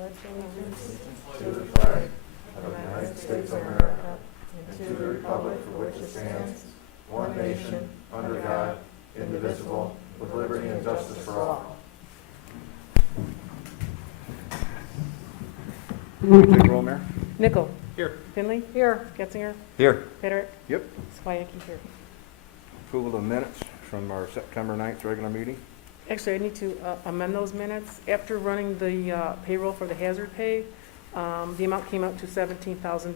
pledge allegiance to the flag of the United States of America and to the republic for which it stands, one nation, under God, indivisible, with liberty and justice for all. Take roll, Mayor. Nickel. Here. Finley. Here. Getzinger. Here. Peterick. Yep. Swayacki here. Approval of minutes from our September 9th regular meeting. Actually, I need to amend those minutes. After running the payroll for the hazard pay, the amount came out to $17,000.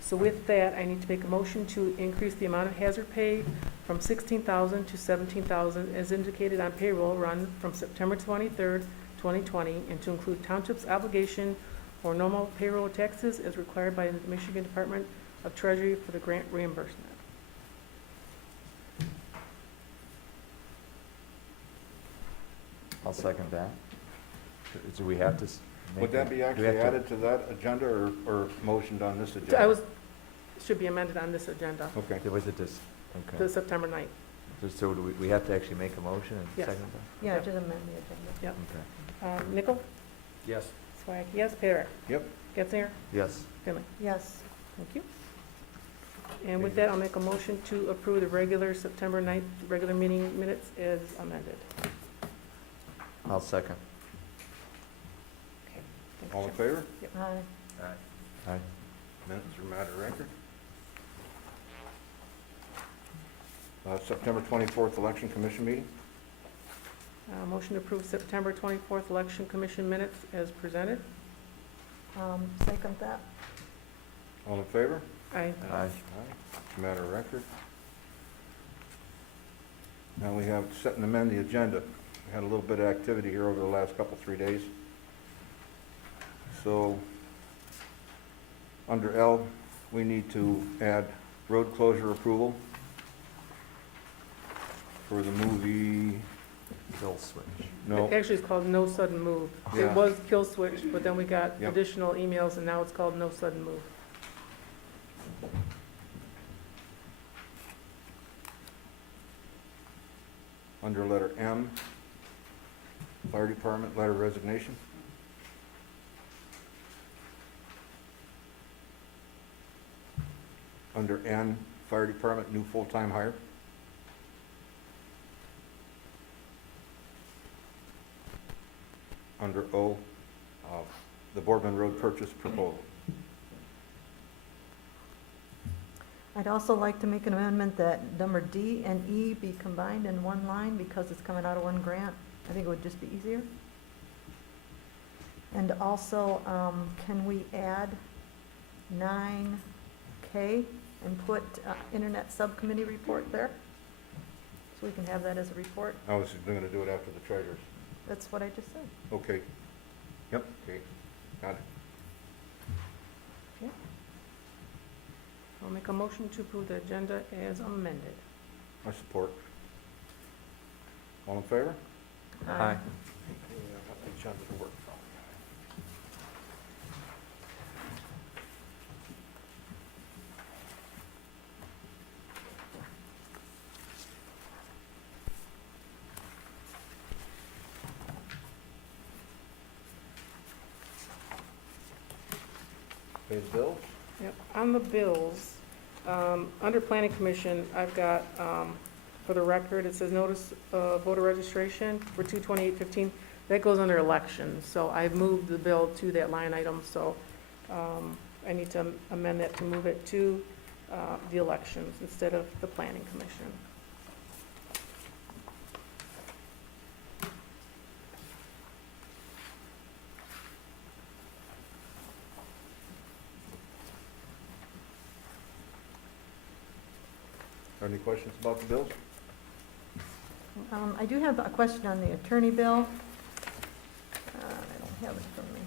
So with that, I need to make a motion to increase the amount of hazard pay from $16,000 to $17,000 as indicated on payroll run from September 23rd, 2020, and to include township's obligation for normal payroll taxes as required by the Michigan Department of Treasury for the grant reimbursement. I'll second that. Do we have to make? Would that be do we actually have to- added to that agenda or motioned on this agenda? Should be amended on this agenda, Okay. Was it just, to okay. September 9th. So do we have to actually make a motion and Yes. second that? Yeah, just amend the agenda. Yep. Okay. Nickel? Yes. Swag, yes. Peterick? Yep. Getzinger? Yes. Finley? Yes. Thank you. And with that, I'll make a motion to approve the regular September 9th regular meeting minutes as amended. I'll second. Okay. Thanks, All in Jim. favor? Aye. Aye. Minutes are matter of record. September 24th election commission meeting. Motion to approve September 24th election commission minutes as presented. Second that. All in favor? Aye. Aye. Aye. Matter of record. Now we have set and amend the agenda. We had a little bit of activity here over the last couple, 3 days. So, under L, we need to add road closure approval for the movie, Kill switch. no, Actually, it's called no sudden move. It Yeah. was kill switch, but then we got Yep. additional emails, and now it's called no sudden move. under letter M, fire department, letter of resignation. Under N, fire department, new full-time hire. Under O, the Boardman Road purchase proposal. I'd also like to make an amendment that number D and E be combined in one line because it's coming out of one grant. I think it would just be easier. And also, can we add 9K and put internet subcommittee report there? So we can have that as a report. I was going to do it after the treasurer's. That's what I just said. Okay. Yep, okay, got it. I'll make a motion to approve the agenda as amended. I support. All in favor? Aye. Agenda to work from. Pay the bills? Yep, on the bills, under planning commission, I've got, for the record, it says notice of voter registration for 2/28/15. That goes under elections, so I've moved the bill to that line item, so I need to amend that to move it to the elections instead of the planning commission. Any questions about the bills? I do have a question on the attorney bill. I don't have it from me.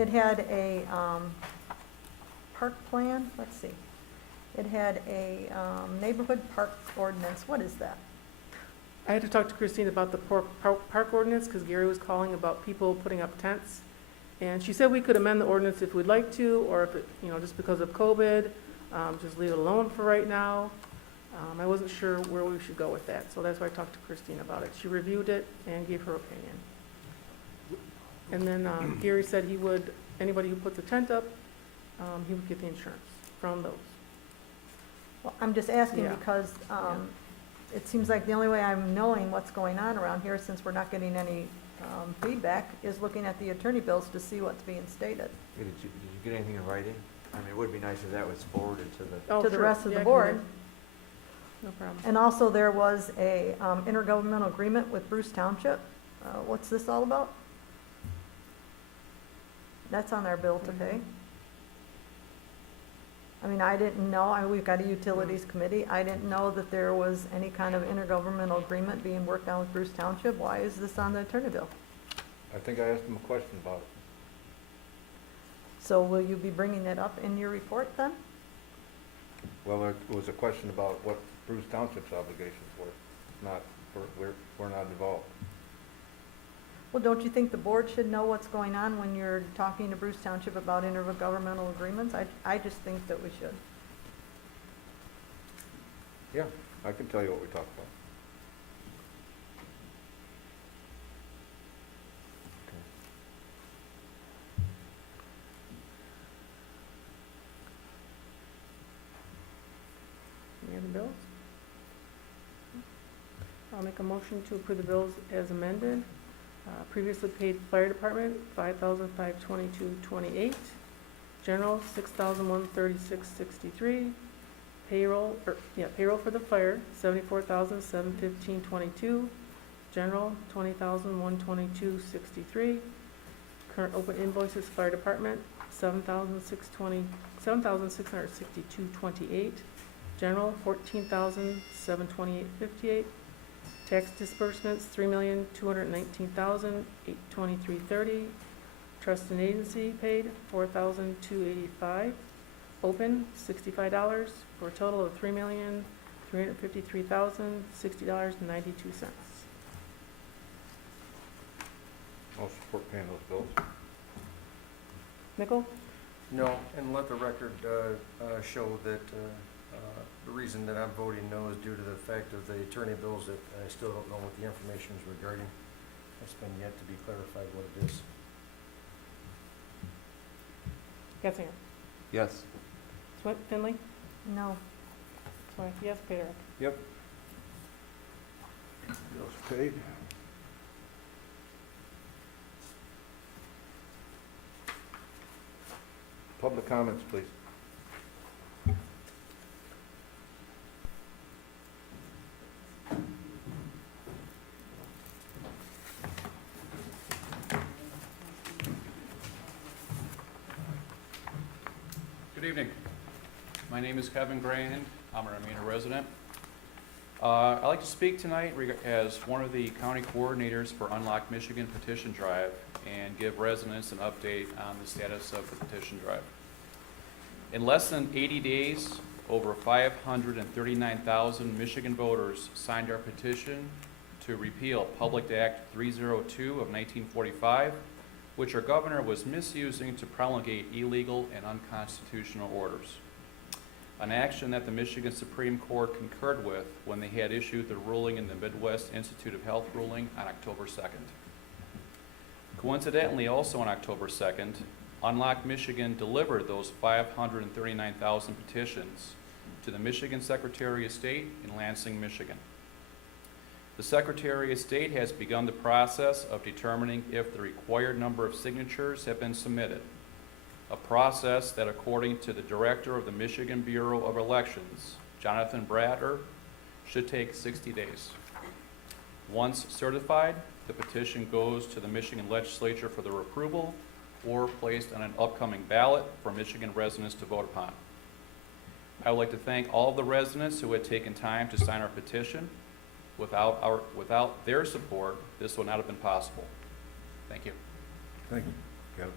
It had a park plan, let's see. It had a neighborhood park ordinance. What is that? I had to talk to Christine about the park ordinance, because Gary was calling about people putting up tents. And she said we could amend the ordinance if we'd like to, or if it, just because of COVID, just leave it alone for right now. I wasn't sure where we should go with that, so that's why I talked to Christine about it. She reviewed it and gave her opinion. And then Gary said he would, anybody who puts a tent up, he would get the insurance from those. Well, I'm just asking Yeah. because it seems like the only way I'm knowing what's going on around here, since we're not getting any feedback, is looking at the attorney bills to see what's being stated. Hey, did you get anything in writing? I mean, it would be nice if that was forwarded to the, Oh, To the sure. rest of Yeah, the I can board. do- No problem. And also, there was a intergovernmental agreement with Bruce Township. What's this all about? That's on our bill to pay. I mean, I didn't know, we've got a utilities committee, I didn't know that there was any kind of intergovernmental agreement being worked on with Bruce Township. Why is this on the attorney bill? I think I asked him a question about it. So will you be bringing it up in your report then? Well, there was a question about what Bruce Township's obligations were, not, we're not involved. Well, don't you think the board should know what's going on when you're talking to Bruce Township about intergovernmental agreements? I just think that we should. Yeah, I can tell you what we talked about. Any other bills? I'll make a motion to approve the bills as amended. Previously paid fire department, $5,522.28. General, $6,136.63. Payroll for the fire, $74,715.22. General, $20,122.63. Current open invoices, fire department, $7,662.28. General, $14,728.58. Tax disbursements, $3,219,823.30. Trust and agency paid, $4,285. Open, $65, for a total of $3,353,060.92. I'll support paying those bills. Nickel? No, and let the record show that the reason that I'm voting no is due to the fact of the attorney bills that I still don't know what the information is regarding. It's been yet to be clarified what it is. Getzinger? yes. Swint? Finley? No. Sorry, yes, Peter? Yep. Bills paid. Public comments, please. Good evening. My name is Kevin Grand. I'm an Armada resident. I'd like to speak tonight as one of the county coordinators for Unlock Michigan Petition Drive and give residents an update on the status of the petition drive. In less than 80 days, over 539,000 Michigan voters signed our petition to repeal Public Act 302 of 1945, which our governor was misusing to promulgate illegal and unconstitutional orders. An action that the Michigan Supreme Court concurred with when they had issued the ruling in the Midwest Institute of Health ruling on October 2nd. Coincidentally, also on October 2nd, Unlock Michigan delivered those 539,000 petitions to the Michigan Secretary of State in Lansing, Michigan. The Secretary of State has begun the process of determining if the required number of signatures have been submitted, a process that, according to the Director of the Michigan Bureau of Elections, Jonathan Bratter, should take 60 days. Once certified, the petition goes to the Michigan Legislature for their approval or placed on an upcoming ballot for Michigan residents to vote upon. I would like to thank all of the residents who had taken time to sign our petition. Without their support, this would not have been possible. Thank you. Thank you. Kevin.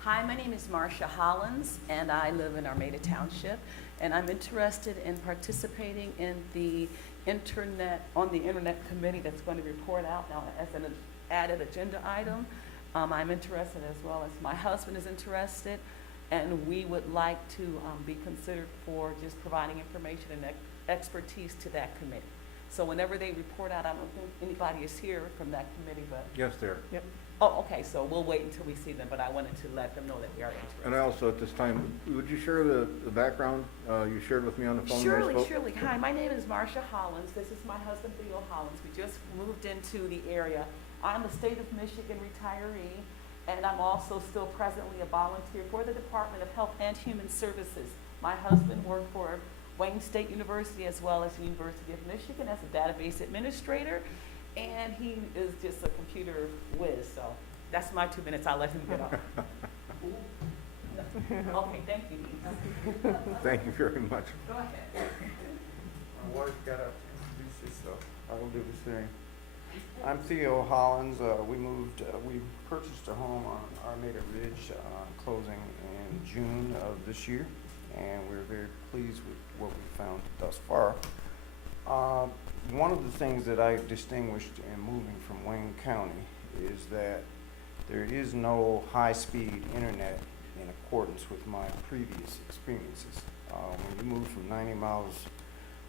Hi, my name is Marcia Hollins, and I live in Armada Township, and I'm interested in participating in the on the Internet Committee that's going to report out now as an added agenda item. I'm interested as well as my husband is interested, and we would like to be considered for just providing information and expertise to that committee. So whenever they report out, I don't think anybody is here from that committee, but, Yes, there. oh, okay, so we'll wait until we see them, but I wanted to let them know that we are interested. And I also, at this time, would you share the background you shared with me on the phone when we Surely, spoke? surely. Hi, my name is Marcia Hollins. This is my husband, Theo Hollins. We just moved into the area. I'm a state of Michigan retiree, and I'm also still presently a volunteer for the Department of Health and Human Services. My husband worked for Wayne State University as well as the University of Michigan as a database administrator, and he is just a computer whiz, so that's my 2 minutes. I'll let him get off. Okay, thank you, Dee. Thank you very much. Go ahead. My wife got up to introduce herself. I will do the same. I'm Theo Hollins. We purchased a home on Armada Ridge, closing in June of this year, and we're very pleased with what we found thus far. One of the things that I distinguished in moving from Wayne County is that there is no high-speed internet in accordance with my previous experiences. When you move from 90 miles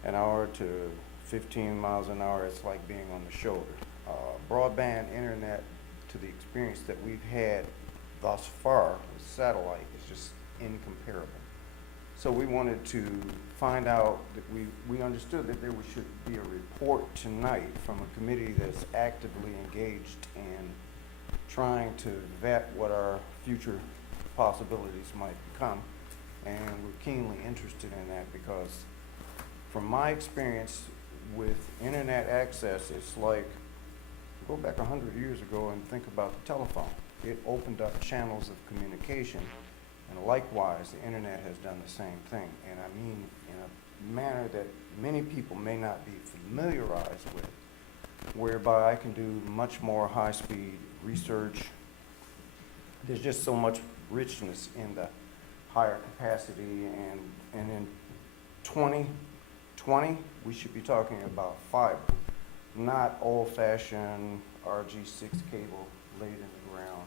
an hour to 15 miles an hour, it's like being on the shoulder. Broadband internet, to the experience that we've had thus far with satellite, is just incomparable. So we wanted to find out that we understood that there should be a report tonight from a committee that's actively engaged in trying to vet what our future possibilities might become. And we're keenly interested in that because from my experience with internet access, it's like, go back 100 years ago and think about the telephone. It opened up channels of communication, and likewise, the internet has done the same thing. And I mean in a manner that many people may not be familiarized with, whereby I can do much more high-speed research. There's just so much richness in the higher capacity, and in 2020, we should be talking about fiber, not old-fashioned RG6 cable laid in the ground,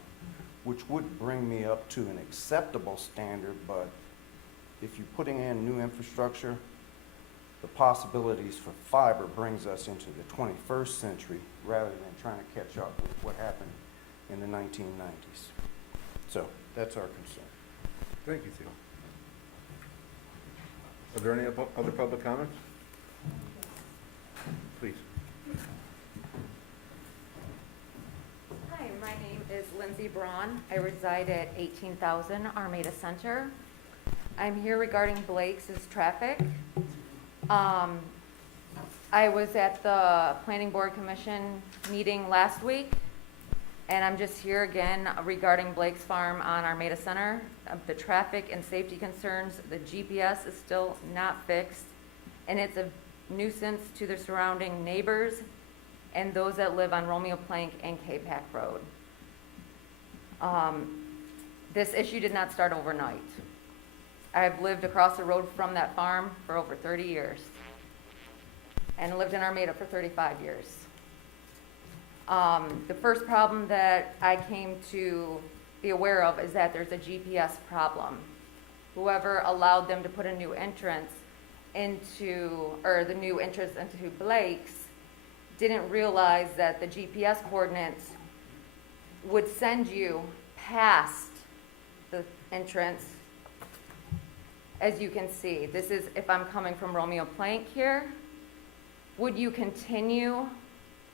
which would bring me up to an acceptable standard, but if you're putting in new infrastructure, the possibilities for fiber brings us into the 21st century rather than trying to catch up with what happened in the 1990s. So that's our concern. Thank you, Theo. Are there any other public comments? Please. Hi, my name is Lindsay Braun. I reside at 18,000 Armada Center. I'm here regarding Blake's traffic. I was at the Planning Board Commission meeting last week, and I'm just here again regarding Blake's Farm on Armada Center. The traffic and safety concerns, the GPS is still not fixed, and it's a nuisance to the surrounding neighbors and those that live on Romeo Plank and K-Pac Road. This issue did not start overnight. I've lived across the road from that farm for over 30 years and lived in Armada for 35 years. The first problem that I came to be aware of is that there's a GPS problem. Whoever allowed them to put a new entrance into, or the new entrance into Blake's, didn't realize that the GPS coordinates would send you past the entrance. As you can see, this is if I'm coming from Romeo Plank here. Would you continue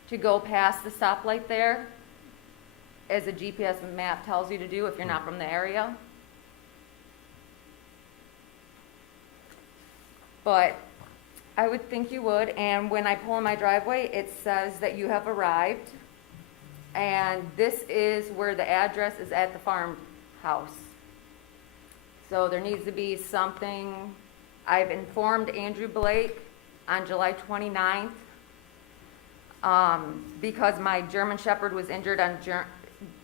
to go past the stoplight there, as a GPS map tells you to do if you're not from the area? But I would think you would, and when I pull in my driveway, it says that you have arrived, and this is where the address is at the farmhouse. So there needs to be something. I've informed Andrew Blake on July 29th, because my German Shepherd was injured on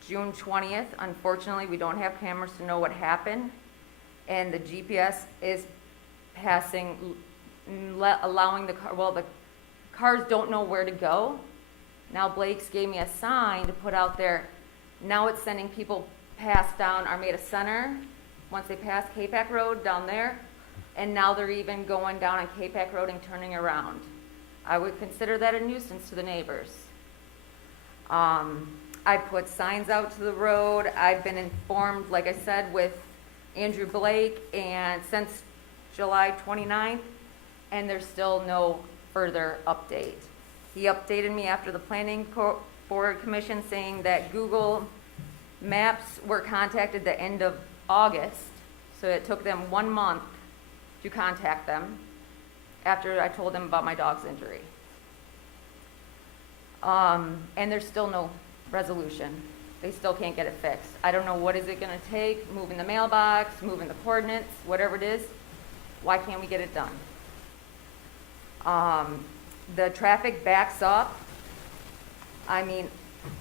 June 20th. Unfortunately, we don't have cameras to know what happened, and the GPS is passing, allowing the car, well, the cars don't know where to go. Now Blake's gave me a sign to put out there. Now it's sending people past down Armada Center, once they pass K-Pac Road down there, and now they're even going down on K-Pac Road and turning around. I would consider that a nuisance to the neighbors. I put signs out to the road. I've been informed, like I said, with Andrew Blake and since July 29th, and there's still no further update. He updated me after the planning board commission saying that Google Maps were contacted the end of August, so it took them 1 month to contact them after I told them about my dog's injury. And there's still no resolution. They still can't get it fixed. I don't know what is it gonna take, moving the mailbox, moving the coordinates, whatever it is. Why can't we get it done? The traffic backs up, I mean,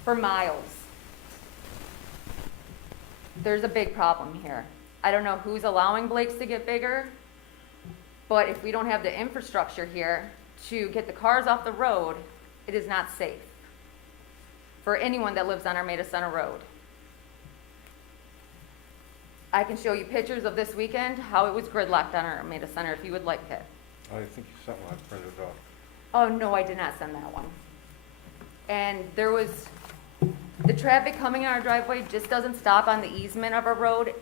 for miles. There's a big problem here. I don't know who's allowing Blake's to get bigger, but if we don't have the infrastructure here to get the cars off the road, it is not safe for anyone that lives on Armada Center Road. I can show you pictures of this weekend, how it was gridlocked on Armada Center, if you would like it. I think you sent one, I printed it off. Oh, no, I did not send that one. And there was, the traffic coming in our driveway just doesn't stop on the easement of our road.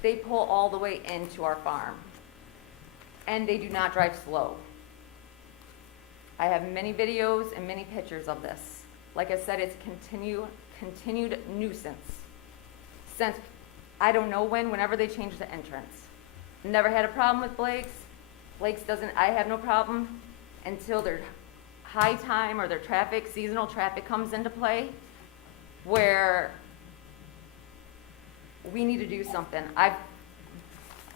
They pull all the way into our farm. And they do not drive slow. I have many videos and many pictures of this. Like I said, it's continued nuisance. Since, I don't know whenever they changed the entrance. Never had a problem with Blake's. Blake's doesn't, I have no problem until their high time or their traffic, seasonal traffic comes into play, where we need to do something. I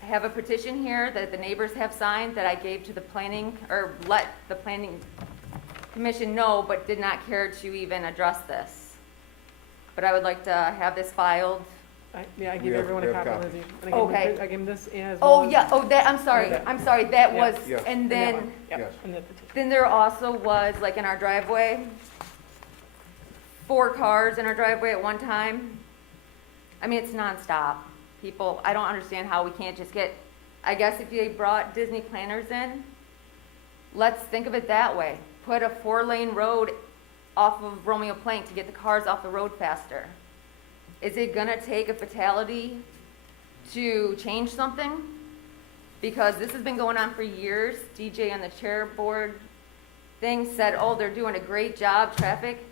have a petition here that the neighbors have signed that I gave to the planning, or let the planning commission know, but did not care to even address this. But I would like to have this filed. I We give have- everyone we a have copy, copies. Lizzie. And Okay. I gave him this as Oh, well as- yeah, oh, that, I'm sorry, that. that Yeah. was, Yes. and and that then, one. Yep, Yes. and the petition. then there also was, like in our driveway, 4 cars in our driveway at one time. I mean, it's nonstop. People, I don't understand how we can't just get, I guess if they brought Disney planners in, let's think of it that way. Put a 4-lane road off of Romeo Plank to get the cars off the road faster. Is it gonna take a fatality to change something? Because this has been going on for years. DJ on the chair board thing said, oh, they're doing a great job, traffic.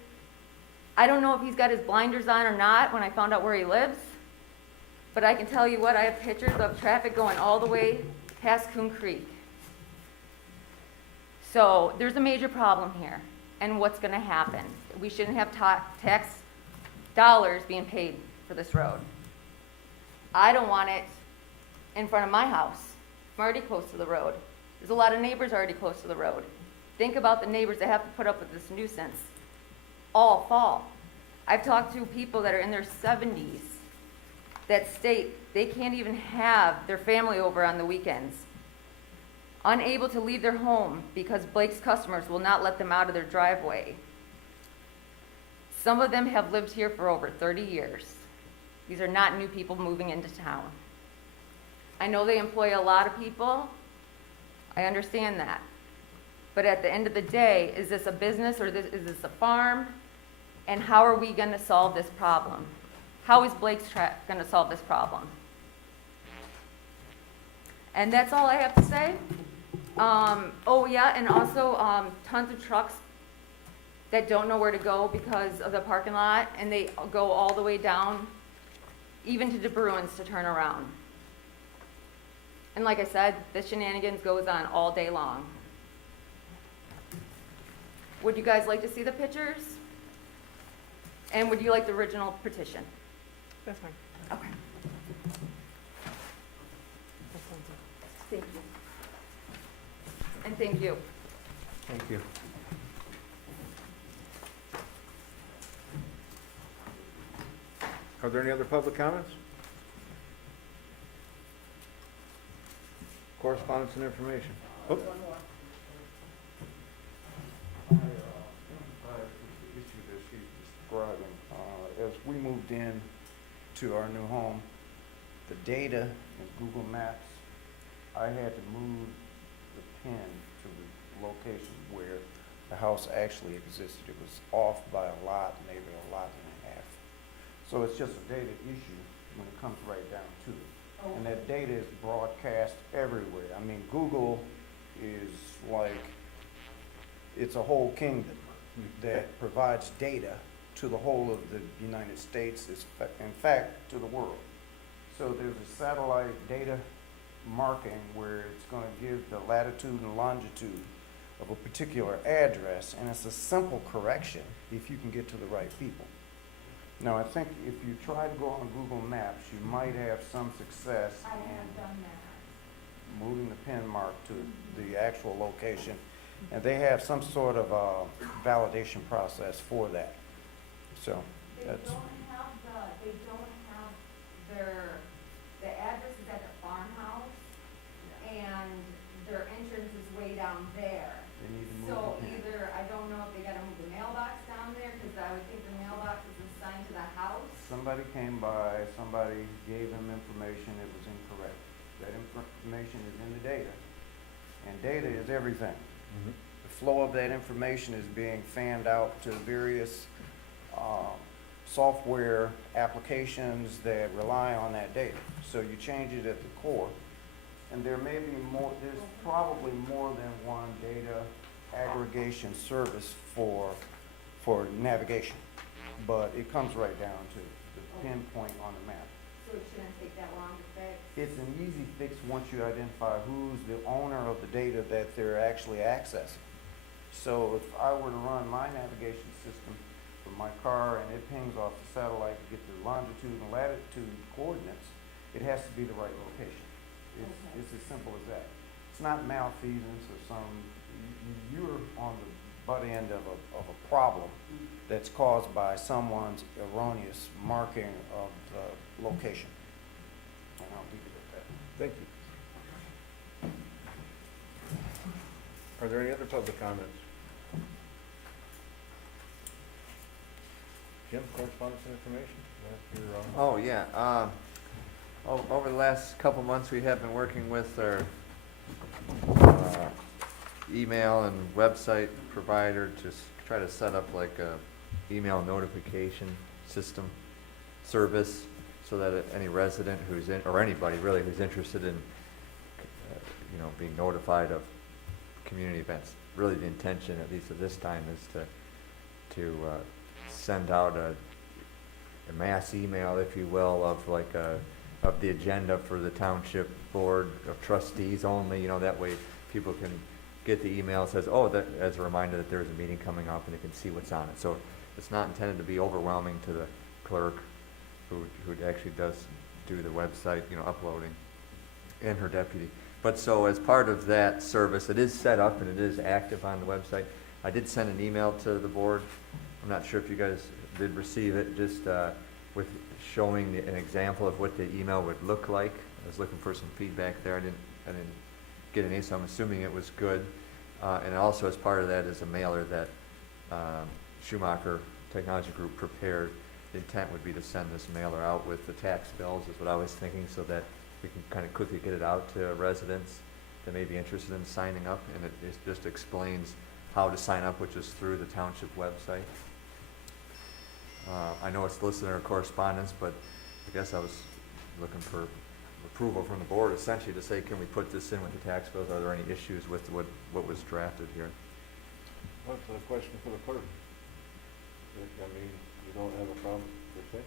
I don't know if he's got his blinders on or not when I found out where he lives. But I can tell you what, I have pictures of traffic going all the way past Coon Creek. So there's a major problem here. And what's gonna happen? We shouldn't have tax dollars being paid for this road. I don't want it in front of my house. I'm already close to the road. There's a lot of neighbors already close to the road. Think about the neighbors that have to put up with this nuisance all fall. I've talked to people that are in their 70s that state they can't even have their family over on the weekends. Unable to leave their home because Blake's customers will not let them out of their driveway. Some of them have lived here for over 30 years. These are not new people moving into town. I know they employ a lot of people. I understand that. But at the end of the day, is this a business or is this a farm? And how are we going to solve this problem? How is Blake's going to solve this problem? And that's all I have to say. Oh yeah, and also tons of trucks that don't know where to go because of the parking lot, and they go all the way down, even to De Bruins to turn around. And like I said, the shenanigans goes on all day long. Would you guys like to see the pictures? And would you like the original petition? That's fine. Okay. That sounds good. Thank you. And thank you. Thank you. Are there any other public comments? Correspondence and information. Oh, The issue that she's describing, as we moved in to our new home, the data in Google Maps, I had to move the pin to the location where the house actually existed. It was off by a lot, maybe a lot and a half. So it's just a data issue when it comes right down to it. And that data is broadcast everywhere. I mean, Google is like, it's a whole kingdom that provides data to the whole of the United States, in fact, to the world. So there's a satellite data marking where it's going to give the latitude and longitude of a particular address, and it's a simple correction if you can get to the right people. Now, I think if you try to go on Google Maps, you might have some success in moving the pin mark to the actual location, and they have some sort of validation process for that. So that's. They don't have the address is at the farmhouse, and their entrance is way down there. They need to move So the pin. either, I don't know if they gotta move the mailbox down there, cause I would think the mailbox is assigned to the house. Somebody came by, somebody gave them information that was incorrect. That information is in the data, and data is everything. The flow of that information is being fanned out to various software applications that rely on that data. So you change it at the core, and there may be more, there's probably more than one data aggregation service for navigation, but it comes right down to the pinpoint on the map. So it shouldn't take that long to fix. It's an easy fix once you identify who's the owner of the data that they're actually accessing. So if I were to run my navigation system from my car and it pings off the satellite to get the longitude and latitude coordinates, it has to be the right location. It's as simple as that. It's not malfeasance or you're on the butt end of a problem that's caused by someone's erroneous marking of the location. And I'll leave it at that. Thank you. Are there any other public comments? Jim, correspondence and information? That's your, Oh, yeah. Over the last couple months, we have been working with our email and website provider to try to set up like a email notification system service so that any resident who's in, or anybody really who's interested in, being notified of community events. Really the intention, at least at this time, is to send out a mass email, if you will, of the agenda for the township board of trustees only, that way people can get the email that says, as a reminder that there's a meeting coming up, and they can see what's on it. So it's not intended to be overwhelming to the clerk who actually does do the website, uploading, and her deputy. But so as part of that service, it is set up and it is active on the website. I did send an email to the board. I'm not sure if you guys did receive it, just with showing an example of what the email would look like. I was looking for some feedback there. I didn't get any, so I'm assuming it was good. And also as part of that is a mailer that Schumacher Technology Group prepared. The intent would be to send this mailer out with the tax bills, is what I was thinking, so that we can kind of quickly get it out to residents that may be interested in signing up, and it just explains how to sign up, which is through the township website. I know it's listed in our correspondence, but I guess I was looking for approval from the board, essentially to say, can we put this in with the tax bills? Are there any issues with what was drafted here? what's the question for the clerk? I mean, you don't have a problem per se?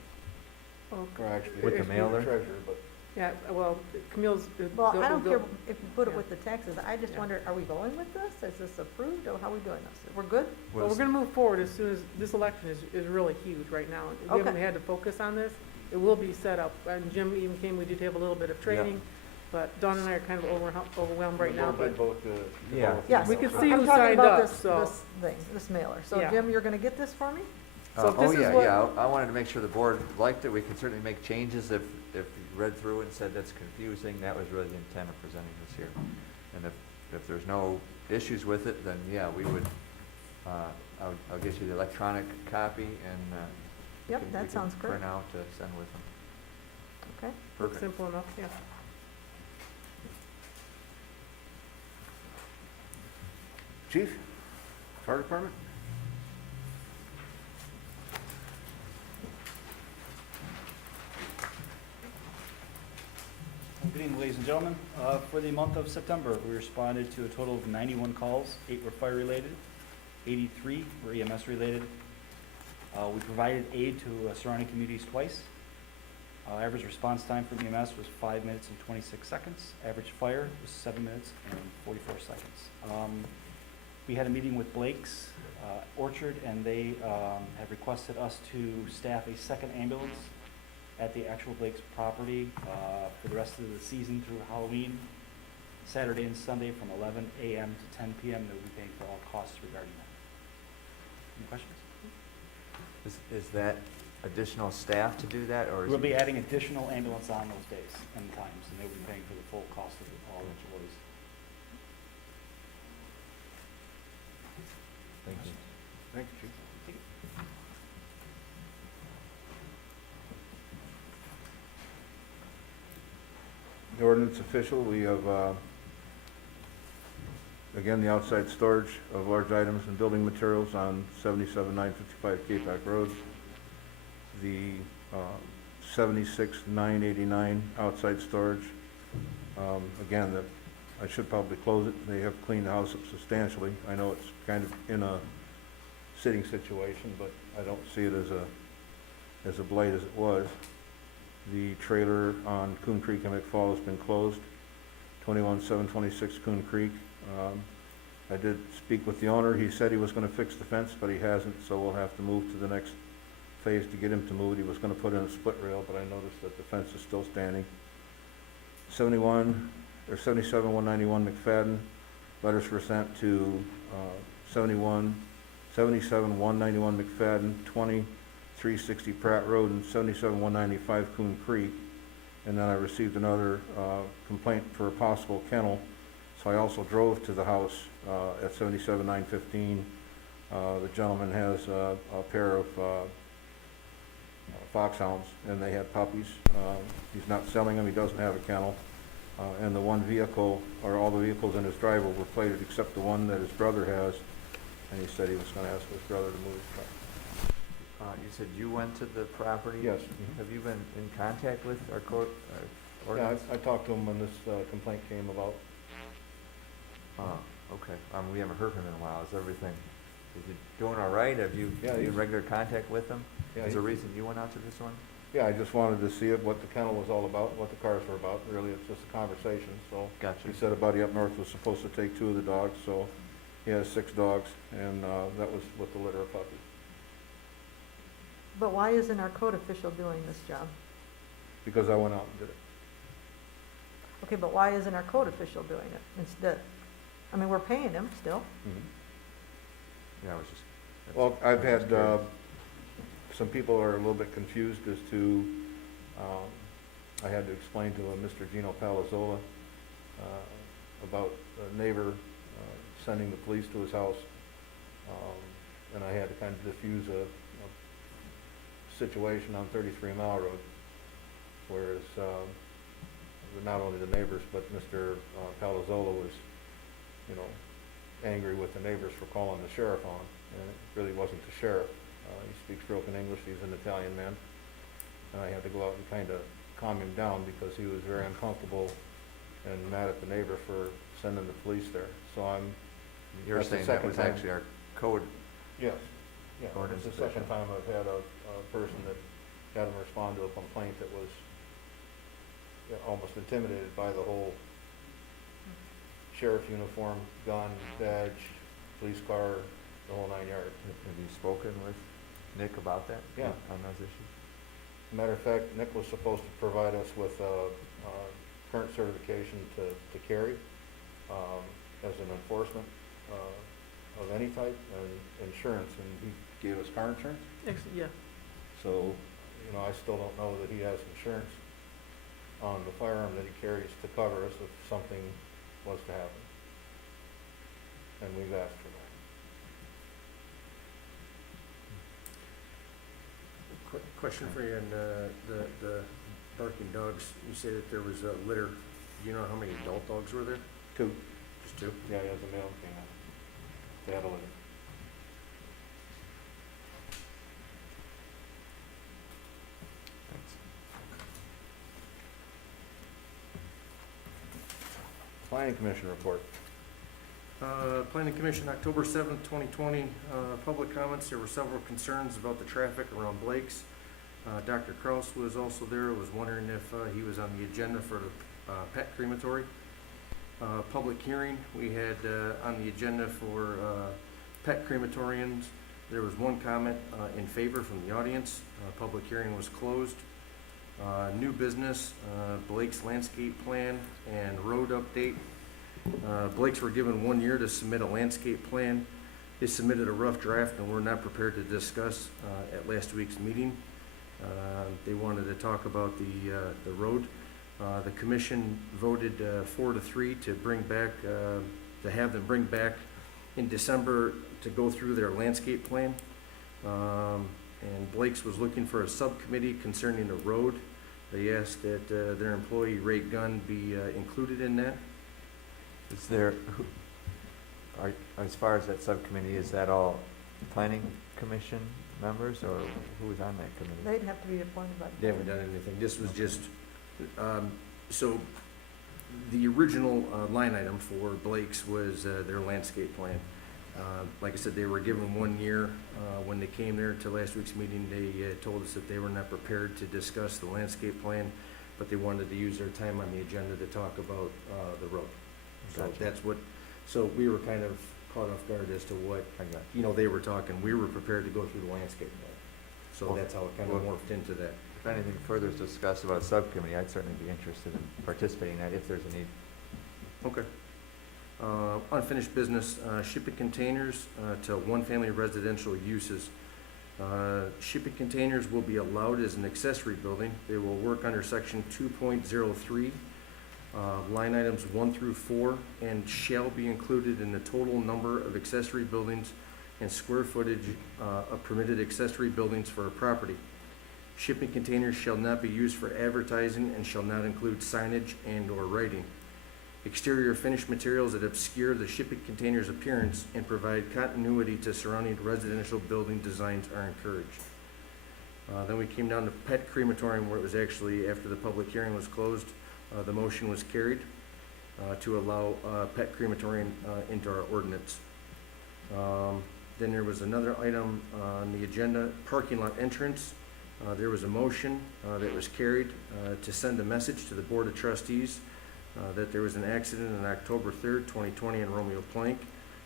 Or actually, With the it's mailer? treasurer, but Yeah, well, Camille's. Well, I don't care if you put it Yeah. with the taxes, I just Yeah. wonder, are we going with this? Is this approved, or how are we doing this? We're good? Well, we're gonna move forward as soon as, this election is really huge right now. We haven't Okay. had to focus on this. It will be set up, and Jim even came, we did have a little bit of training, but Dawn and I are kind of overwhelmed right now, but Yeah. Yes. We can see I'm who talking signed about up, this- so- This thing, this mailer. So Yeah. Jim, you're gonna get this for me? So if this is what- I wanted to make sure the board liked it. We can certainly make changes if you read through it and said that's confusing. That was really the intent of presenting this here. And if there's no issues with it, then yeah, we would, I'll get you the electronic copy and Yep, we that can sounds great. print out to send with them. Okay. Perfect. Simple enough, yeah. Chief? Fire department? Good evening, ladies and gentlemen. For the month of September, we responded to a total of 91 calls. 8 were fire-related, 83 were EMS-related. We provided aid to surrounding communities twice. Average response time for EMS was 5 minutes and 26 seconds. Average fire was 7 minutes and 44 seconds. We had a meeting with Blake's Orchard, and they have requested us to staff a second ambulance at the actual Blake's property for the rest of the season through Halloween, Saturday and Sunday from 11 a.m. to 10 p.m. They'll be paying for all costs regarding that. Any questions? Is that additional staff to do that, or is We'll it? be adding additional ambulance on those days and times, and they'll be paying for the full cost of all employees. Thank you. Thank you, Chief. The ordinance official, we have, again, the outside storage of large items and building materials on 77-955 Capac Road. The 76-989 outside storage. Again, I should probably close it. They have cleaned the house up substantially. I know it's kind of in a sitting situation, but I don't see it as a blight as it was. The trailer on Coon Creek and McFall has been closed. 21-726 Coon Creek. I did speak with the owner. He said he was going to fix the fence, but he hasn't, so we'll have to move to the next phase to get him to move it. He was going to put in a split rail, but I noticed that the fence is still standing. 77-191 McFadden. Letters were sent to 77-191 McFadden, 2360 Pratt Road, and 77-195 Coon Creek. And then I received another complaint for a possible kennel. So I also drove to the house at 77-915. The gentleman has a pair of foxhounds, and they had puppies. He's not selling them. He doesn't have a kennel. And the one vehicle, or all the vehicles in his driveway were plated except the one that his brother has. And he said he was going to ask his brother to move his truck. You said you went to the property? Yes. Have you been in contact with our court, Yeah, ordinance? I talked to him when this complaint came about. Okay. We haven't heard from him in a while. Is everything, is he doing all right? Have you Yeah, been in he's- regular contact with him? Yeah, Is there a reason you went out to this one? Yeah, I just wanted to see what the kennel was all about, what the cars were about. Really, it's just a conversation, so. Gotcha. He said a buddy up north was supposed to take 2 of the dogs, so he has 6 dogs, and that was with the litter of puppies. But why isn't our code official doing this job? Because I went out and did it. Okay, but why isn't our code official doing it instead? I mean, we're paying him still. Yeah, I was just. Well, I've had, some people are a little bit confused as to, I had to explain to Mr. Gino Palazzola about a neighbor sending the police to his house, and I had to kind of diffuse a situation on 33 Mile Road, whereas not only the neighbors, but Mr. Palazzola was, angry with the neighbors for calling the sheriff on, and it really wasn't the sheriff. He speaks broken English. He's an Italian man, and I had to go out and kind of calm him down because he was very uncomfortable and mad at the neighbor for sending the police there. So You're that's the saying that second was time. actually our code. Yes, yeah, Ordinance it's the second official. time I've had a person that had him respond to a complaint that was almost intimidated by the whole sheriff uniform, gun, badge, police car, the whole 9 yards. Have you spoken with Nick about that? Yeah. On those issues? Matter of fact, Nick was supposed to provide us with current certification to carry as an enforcement of any type, and insurance, and he gave us car insurance. Yeah. So, I still don't know that he has insurance on the firearm that he carries to cover us if something was to happen. And we've asked for that. Question for you, and the barking dogs, you say that there was a litter. Do you know how many adult dogs were there? 2. Just 2? Yeah, he has a male and female. They had a litter. Planning Commission report. Planning Commission, October 7th, 2020, public comments. There were several concerns about the traffic around Blake's. Dr. Kraus was also there, was wondering if he was on the agenda for the pet crematory. Public hearing, we had on the agenda for pet crematoriums. There was one comment in favor from the audience. Public hearing was closed. New business, Blake's landscape plan and road update. Blake's were given 1 year to submit a landscape plan. They submitted a rough draft and were not prepared to discuss at last week's meeting. They wanted to talk about the road. The commission voted 4-3 to bring back, to have them bring back in December to go through their landscape plan. And Blake's was looking for a subcommittee concerning the road. They asked that their employee Ray Gunn be included in that. Is there, as far as that subcommittee, is that all planning commission members, or who's on that committee? They'd have to be appointed by. They haven't done anything. This was just, so the original line item for Blake's was their landscape plan. Like I said, they were given 1 year. When they came there to last week's meeting, they told us that they were not prepared to discuss the landscape plan, but they wanted to use their time on the agenda to talk about the road. So Gotcha. that's what, so we were kind of caught off guard as to what, they were talking. We were prepared to go through the landscape plan. So Well, that's how it kind of morphed into that. If anything further is discussed about subcommittee, I'd certainly be interested in participating in that if there's a need. Okay. Unfinished business, shipping containers to one-family residential uses. Shipping containers will be allowed as an accessory building. They will work under section 2.03, line items 1 through 4, and shall be included in the total number of accessory buildings and square footage of permitted accessory buildings for a property. Shipping containers shall not be used for advertising and shall not include signage and/or writing. Exterior finished materials that obscure the shipping container's appearance and provide continuity to surrounding residential building designs are encouraged. Then we came down to pet crematorium, where it was actually, after the public hearing was closed, the motion was carried to allow pet crematorium into our ordinance. Then there was another item on the agenda, parking lot entrance. There was a motion that was carried to send a message to the Board of Trustees that there was an accident on October 3rd, 2020 in Romeo Plank.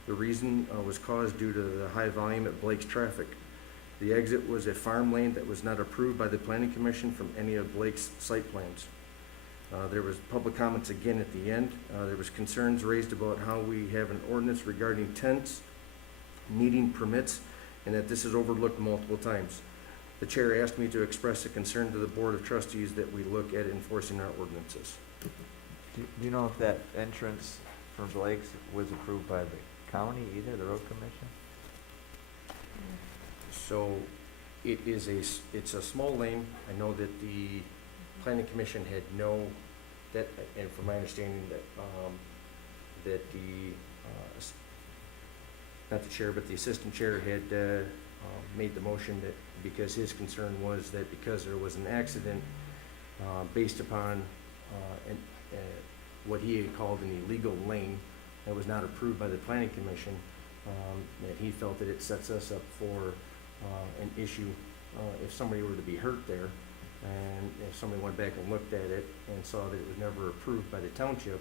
The reason was caused due to the high volume at Blake's traffic. The exit was a farm lane that was not approved by the Planning Commission from any of Blake's site plans. There was public comments again at the end. There was concerns raised about how we have an ordinance regarding tents needing permits and that this is overlooked multiple times. The chair asked me to express a concern to the Board of Trustees that we look at enforcing our ordinances. Do you know if that entrance for Blake's was approved by the county either, the road commission? So it's a small lane. I know that the Planning Commission had that, and from my understanding that not the chair, but the assistant chair had made the motion that because his concern was that because there was an accident based upon what he had called an illegal lane that was not approved by the Planning Commission, that he felt that it sets us up for an issue if somebody were to be hurt there, and if somebody went back and looked at it and saw that it was never approved by the township,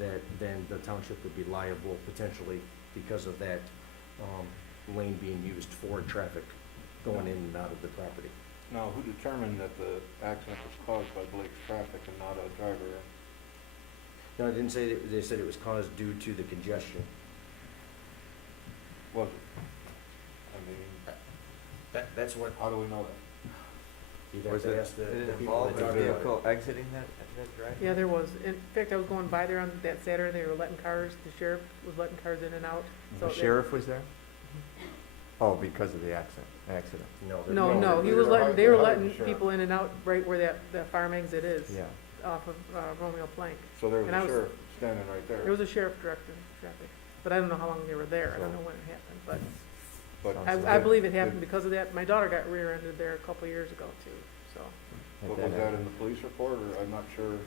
that then the township would be liable potentially because of that lane being used for traffic going in and out of the property. Now, who determined that the accident was caused by Blake's traffic and not a driver? No, I didn't say that. They said it was caused due to the congestion. Was it? I mean, That's what, how do we know that? you'd have Was to it, ask the did it people involve that a drive it. vehicle exiting that driveway? Yeah, there was. In fact, I was going by there on that Saturday, they were letting cars, the sheriff was letting cars in and out. So The sheriff was there? Oh, because of the accident. No, No, he they was were letting, hi- they were they hired letting the sheriff. people in and out right where that farm exit is, Yeah. off of Romeo Plank. So there was And I a was- sheriff standing right there. There was a sheriff directing traffic, but I don't know how long they were there, I don't know when it happened, but But I believe it happened because of that. My daughter got rear-ended there a couple of years ago too, so. At What that was that end. in the police report, or I'm not sure?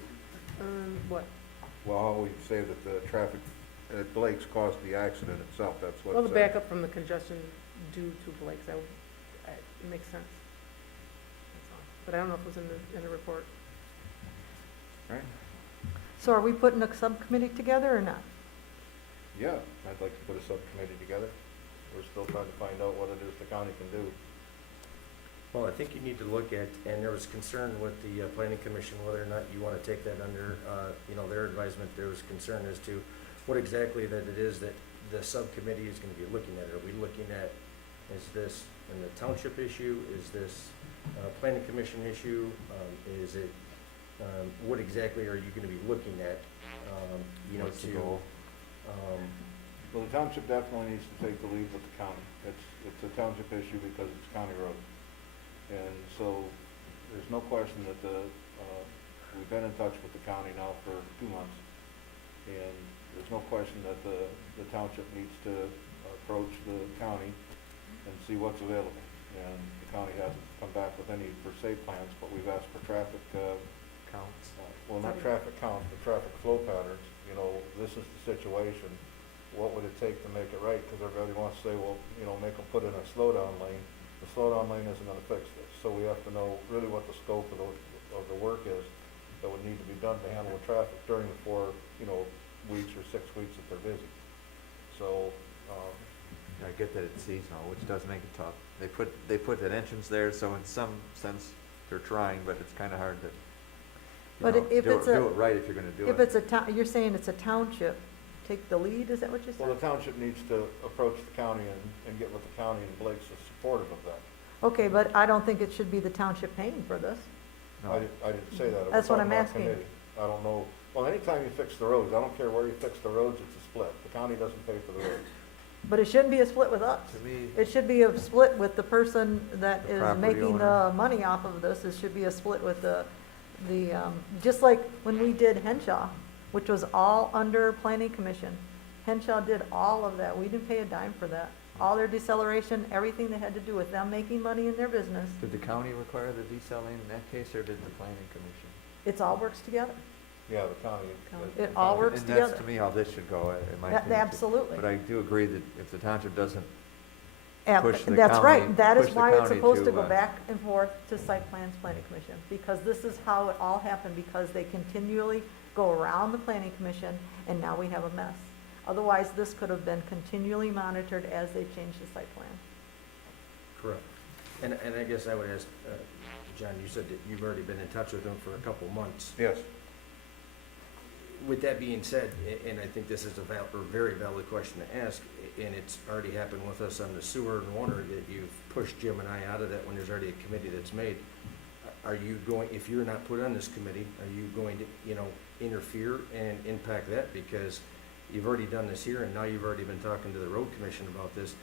What? Well, how we say that the traffic at Blake's caused the accident itself, that's what. Well, the backup from the congestion due to Blake's, it makes sense. That's all. But I don't know if it was in the report. Right? So are we putting a subcommittee together or not? Yeah, I'd like to put a subcommittee together. We're still trying to find out what it is the county can do. Well, I think you need to look at, and there was concern with the planning commission, whether or not you want to take that under, their advisement. There was concern as to what exactly that it is that the subcommittee is going to be looking at. Are we looking at, is this in the township issue? Is this planning commission issue? Is it, what exactly are you going to be looking at, What's the to, goal? Well, the township definitely needs to take the lead with the county. It's a township issue because it's county road. And so there's no question that we've been in touch with the county now for 2 months. And there's no question that the township needs to approach the county and see what's available. And the county hasn't come back with any per se plans, but we've asked for traffic, Counts. well, not traffic counts, but traffic flow patterns. You know, this is the situation. What would it take to make it right? Because everybody wants to say, well, make them put in a slowdown lane. The slowdown lane isn't going to fix this. So we have to know really what the scope of the work is that would need to be done to handle the traffic during the 4, weeks or 6 weeks that they're busy. So, I get that it's seasonal, which does make it tough. They put that entrance there, so in some sense, they're trying, but it's kind of hard to, But if do it's it right if you're gonna do it. If it's you're saying it's a township, take the lead, is that what you well, said? the township needs to approach the county and get with the county, and Blake's is supportive of that. Okay, but I don't think it should be the township paying for this. No. I didn't say that. That's what I'm We're talking asking. about committee. I don't know. Well, anytime you fix the roads, I don't care where you fix the roads, it's a split. The county doesn't pay for the roads. But it shouldn't be a split with us. To me, It should be a split with the person that The is property making the money off of this. It should be a split with just like when we did Henshaw, which was all under planning commission. Henshaw did all of that. We didn't pay a dime for that. All their deceleration, everything that had to do with them making money in their business, did the county require the decel lane in that case, or did the planning commission? it's all works together. Yeah, the county. It all works And together. that's to me how this should go, in my That- opinion. Absolutely. But I do agree that if the township doesn't, Yeah, push the that's county- right. That is push the why it's county supposed to to, go back and forth to site plans, planning commission, because this is how it all happened, because they continually go around the planning commission, and now we have a mess. Otherwise, this could have been continually monitored as they changed the site plan. correct. And I guess I would ask, John, you said that you've already been in touch with them for a couple months. Yes. With that being said, and I think this is a very valid question to ask, and it's already happened with us on the sewer and water, that you've pushed Jim and I out of that when there's already a committee that's made. Are you going, if you're not put on this committee, are you going to, interfere and impact that? Because you've already done this here, and now you've already been talking to the road commission about this.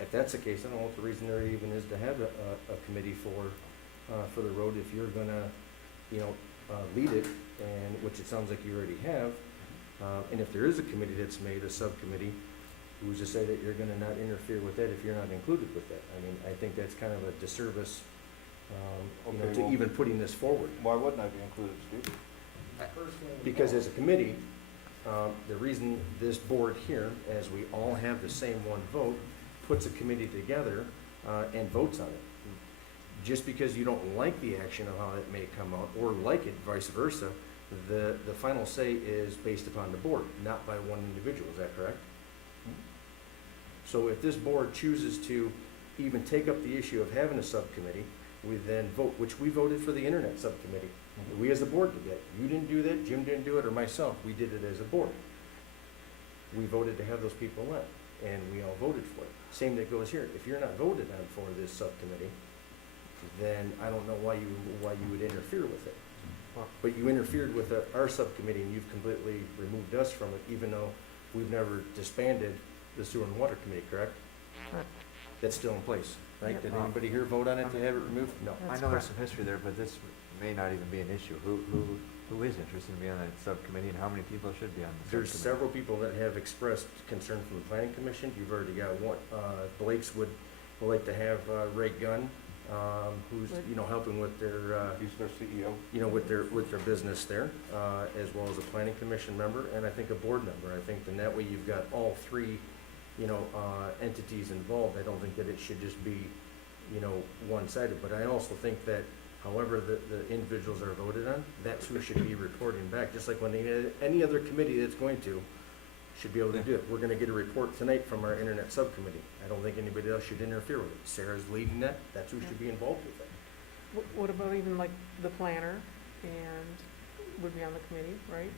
If that's the case, I don't know what the reason there even is to have a committee for the road if you're gonna, lead it, and, which it sounds like you already have. And if there is a committee that's made, a subcommittee, who's to say that you're gonna not interfere with that if you're not included with that? I mean, I think that's kind of a disservice, Okay, to well- even putting this forward. Why wouldn't I be included, Steve? Because as a committee, the reason this board here, as we all have the same one vote, puts a committee together and votes on it. Just because you don't like the action of how it may come out, or like it, vice versa, the final say is based upon the board, not by one individual. Is that correct? So if this board chooses to even take up the issue of having a subcommittee, we then vote, which we voted for the internet subcommittee. We as a board did that. You didn't do that, Jim didn't do it, or myself. We did it as a board. We voted to have those people on, and we all voted for it. Same that goes here. If you're not voted on for this subcommittee, then I don't know why you would interfere with it. But you interfered with our subcommittee, and you've completely removed us from it, even though we've never disbanded the sewer and water committee, correct? Right. That's still in place, right? Yep. Did anybody here vote on it to have it removed? No. I That's know there's correct. some history there, but this may not even be an issue. Who is interested in being on that subcommittee, and how many people should be on the There's subcommittee? several people that have expressed concern from the planning commission. You've already got one. Blake's would like to have Ray Gunn who's, you know, helping with their, He's their CEO. you know, with their business there, as well as a planning commission member, and I think a board member. I think then that way you've got all three, you know, entities involved. I don't think that it should just be, you know, one-sided, but I also think that however the individuals are voted on, that's who should be reporting back, just like when any other committee that's going to should be able to do it. We're gonna get a report tonight from our internet subcommittee. I don't think anybody else should interfere with it. Sarah's leading that, that's who should be involved with it. What about even like the planner and would be on the committee, right?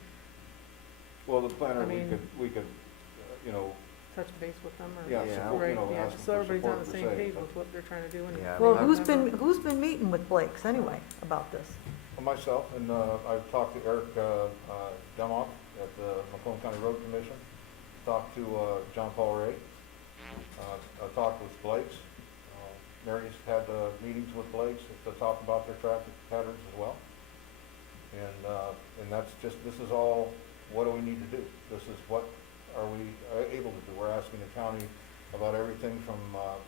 Well, the planner, I mean- we could, you know, Touch base with them or? yeah, Yeah. support, Right, you know, yeah, ask them so for everybody's on support the per same se, page but- with what they're trying to do and. Yeah, I Well, mean, who's been meeting with Blake's anyway about this? Myself, and I've talked to Eric Demoff at the Macomb County Road Commission, talked to John Paul Ray, I talked with Blake's. Mary's had meetings with Blake's to talk about their traffic patterns as well. And that's just, this is all, what do we need to do? This is what are we able to do? We're asking the county about everything from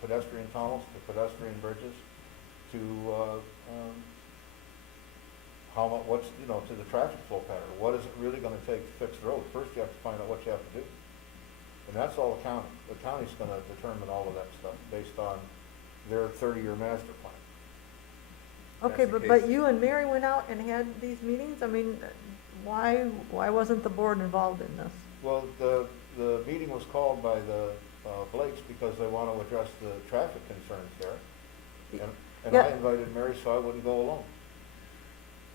pedestrian tunnels to pedestrian bridges to how much, what's, you know, to the traffic flow pattern. What is it really gonna take to fix the road? First, you have to find out what you have to do. And that's all the county. The county's gonna determine all of that stuff based on their 30-year master plan. Okay, That's the but case. you and Mary went out and had these meetings? I mean, why wasn't the board involved in this? Well, the meeting was called by the Blakes because they want to address the traffic concerns there. And I Yeah. invited Mary so I wouldn't go alone.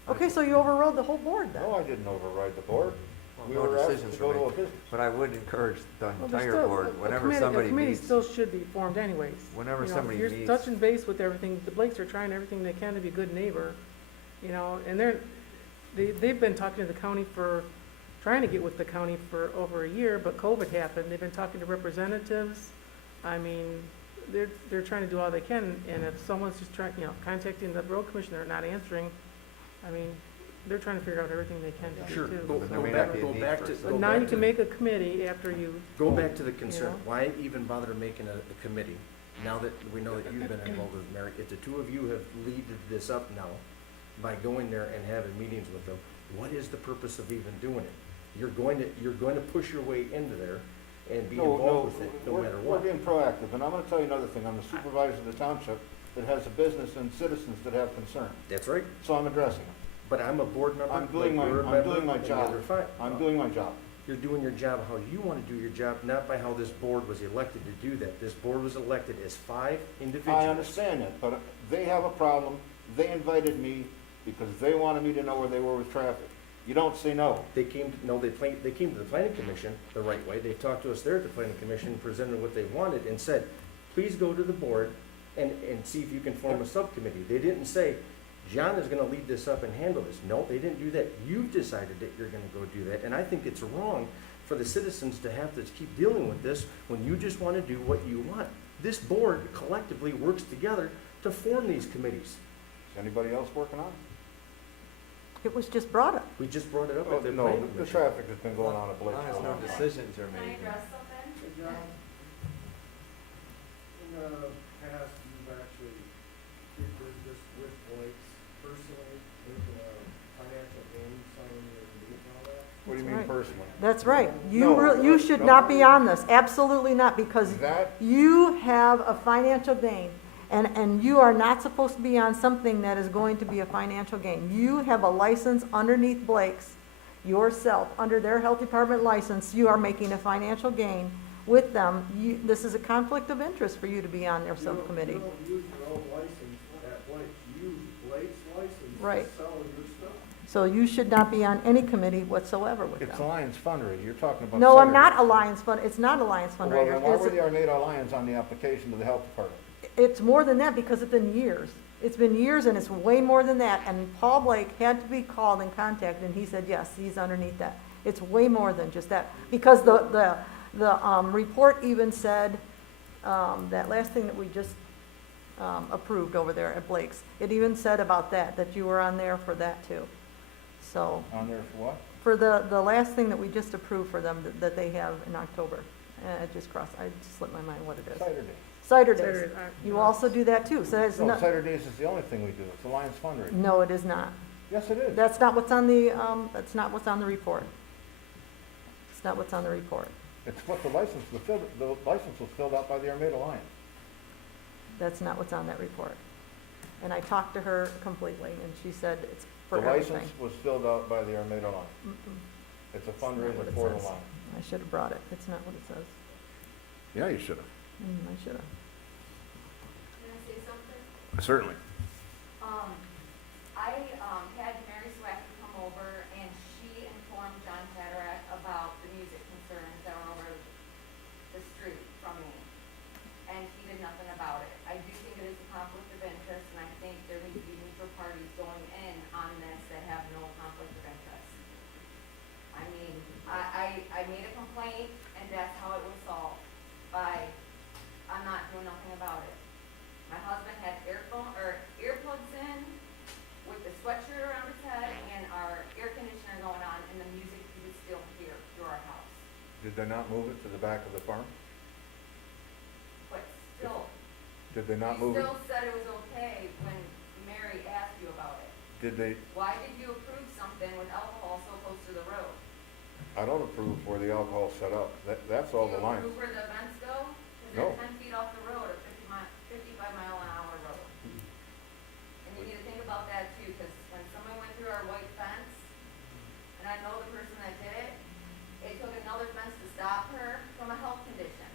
Okay, so you overrode the whole board then? No, I didn't override the board. We no were asked decisions to were go to a made. business. But I would encourage the Well, there's entire still- board, a whenever committee- somebody A committee meets, still should be formed anyways. whenever You know, somebody You're meets, touching base with everything, the Blakes are trying everything they can to be a good neighbor, you know, and they've been talking to the county trying to get with the county for over a year, but COVID happened, they've been talking to representatives. I mean, they're trying to do all they can, and if someone's just trying, you know, contacting the road commissioner, not answering, I mean, they're trying to figure out everything they can to Sure, do go too. There may not be a go need back for to. it. But go now back you to can the- make a committee after you, Go back to the concern. know? Why even bother making a committee now that we know that you've been involved with Mary? If the two of you have leaded this up now by going there and having meetings with them, what is the purpose of even doing it? You're going to push your way into there and be involved with it no matter We're what. being proactive, and I'm gonna tell you another thing. I'm the supervisor of the township that has a business and citizens that have concerns, That's right. so I'm addressing them. But I'm a board member. I'm doing like my- you're a I'm member, doing my and the job. other five. I'm doing my job. You're doing your job how you want to do your job, not by how this board was elected to do that. This board was elected as 5 individuals. I understand that, but they have a problem. They invited me because they wanted me to know where they were with traffic. You don't say no. They came to the planning commission the right way. They talked to us there at the planning commission, presented what they wanted and said, please go to the board and see if you can form a subcommittee. They didn't say, John is gonna lead this up and handle this. No, they didn't do that. You've decided that you're gonna go do that. And I think it's wrong for the citizens to have to keep dealing with this when you just wanna do what you want. This board collectively works together to form these committees. Is anybody else working on it? It was just brought up. We just brought it up Oh, at the no, planning the commission. traffic has been going on at as long Blake's. as no decisions are made. In the past, you've actually did business with Blake's personally, with financial gain, signing your deed and all that. What do you mean Right. personally? That's right. No, You should no. not be on this, absolutely not, because That, you have a financial gain, and you are not supposed to be on something that is going to be a financial gain. You have a license underneath Blake's yourself, under their health department license, you are making a financial gain with them. This is a conflict of interest for you to be on their subcommittee. You don't use your own license at Blake's, you use Blake's license Right. to sell your stuff. So you should not be on any committee whatsoever with it's them. Alliance Fundraiser. You're talking about. No, I'm Saturday. not Alliance Fund, it's not Alliance Well, then why Fundraisers. were the Armada Alliance on the application to the health department? It's more than that because it's been years. It's been years and it's way more than that. And Paul Blake had to be called and contacted and he said, yes, he's underneath that. It's way more than just that. Because the report even said, that last thing that we just approved over there at Blake's, it even said about that you were on there for that too. So, On there for what? for the last thing that we just approved for them that they have in October. It just crossed, I just slipped my mind what it is. Saturday. Cider days. Saturday, You also do that too, so it's No, not, Cider Days is the only thing we do. It's the Lions fundraiser. no, it is not. Yes, it is. That's not what's on the, that's not what's on the report. It's not what's on the report. It's what the license was filled out by the Armada Lions. That's not what's on that report. And I talked to her completely, and she said it's for The everything. license was filled out by the Armada Lions. Mm-mm. It's a not what fundraiser it for the says. Lions. I should have brought it. It's not what it says. Yeah, you should have. I should have. Can I say something? Certainly. I had Mary Swacky come over, and she informed John Cataract about the music concerns that were over the street from me, and he did nothing about it. I do think it is a conflict of interest, and I think there needs to be neutral parties going in on this that have no conflict of interest. I mean, I made a complaint, and that's how it was solved, by, I'm not doing nothing about it. My husband had earplugs in with the sweatshirt around his head and our air conditioner going on, and the music you would still hear through our house. Did they not move it to the back of the farm? But still, Did they not you move it? still said it was okay when Mary asked you about it. Did they, Why did you approve something with alcohol so close to the road? I don't approve where the alcohol's set up. That's all the Do you lines. approve where the events go? Because No. they're 10 feet off the road, a 55-mile-an-hour road. And you need to think about that too, because when someone went through our white fence, and I know the person that did it, it took another fence to stop her from a health condition.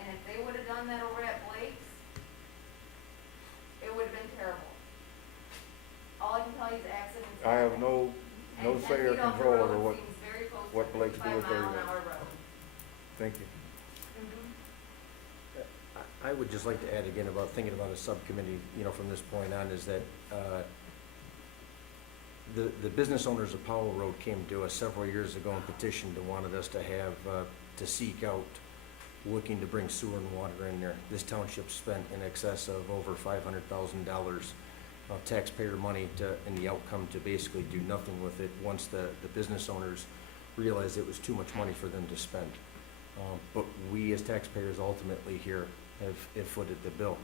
And if they would have done that over at Blake's, it would have been terrible. All I can tell you is accidents. I have happen. no And 10 say or feet off the control road over what, seems very close to what a Blake's do with their 55-mile-an-hour road. thank you. I would just like to add again about thinking about a subcommittee, from this point on, is that, the business owners of Powell Road came to us several years ago and petitioned and wanted us to have, to seek out, looking to bring sewer and water in there. This township spent in excess of over $500,000 of taxpayer money in the outcome to basically do nothing with it once the business owners realized it was too much money for them to spend. But we as taxpayers ultimately here have footed the bill.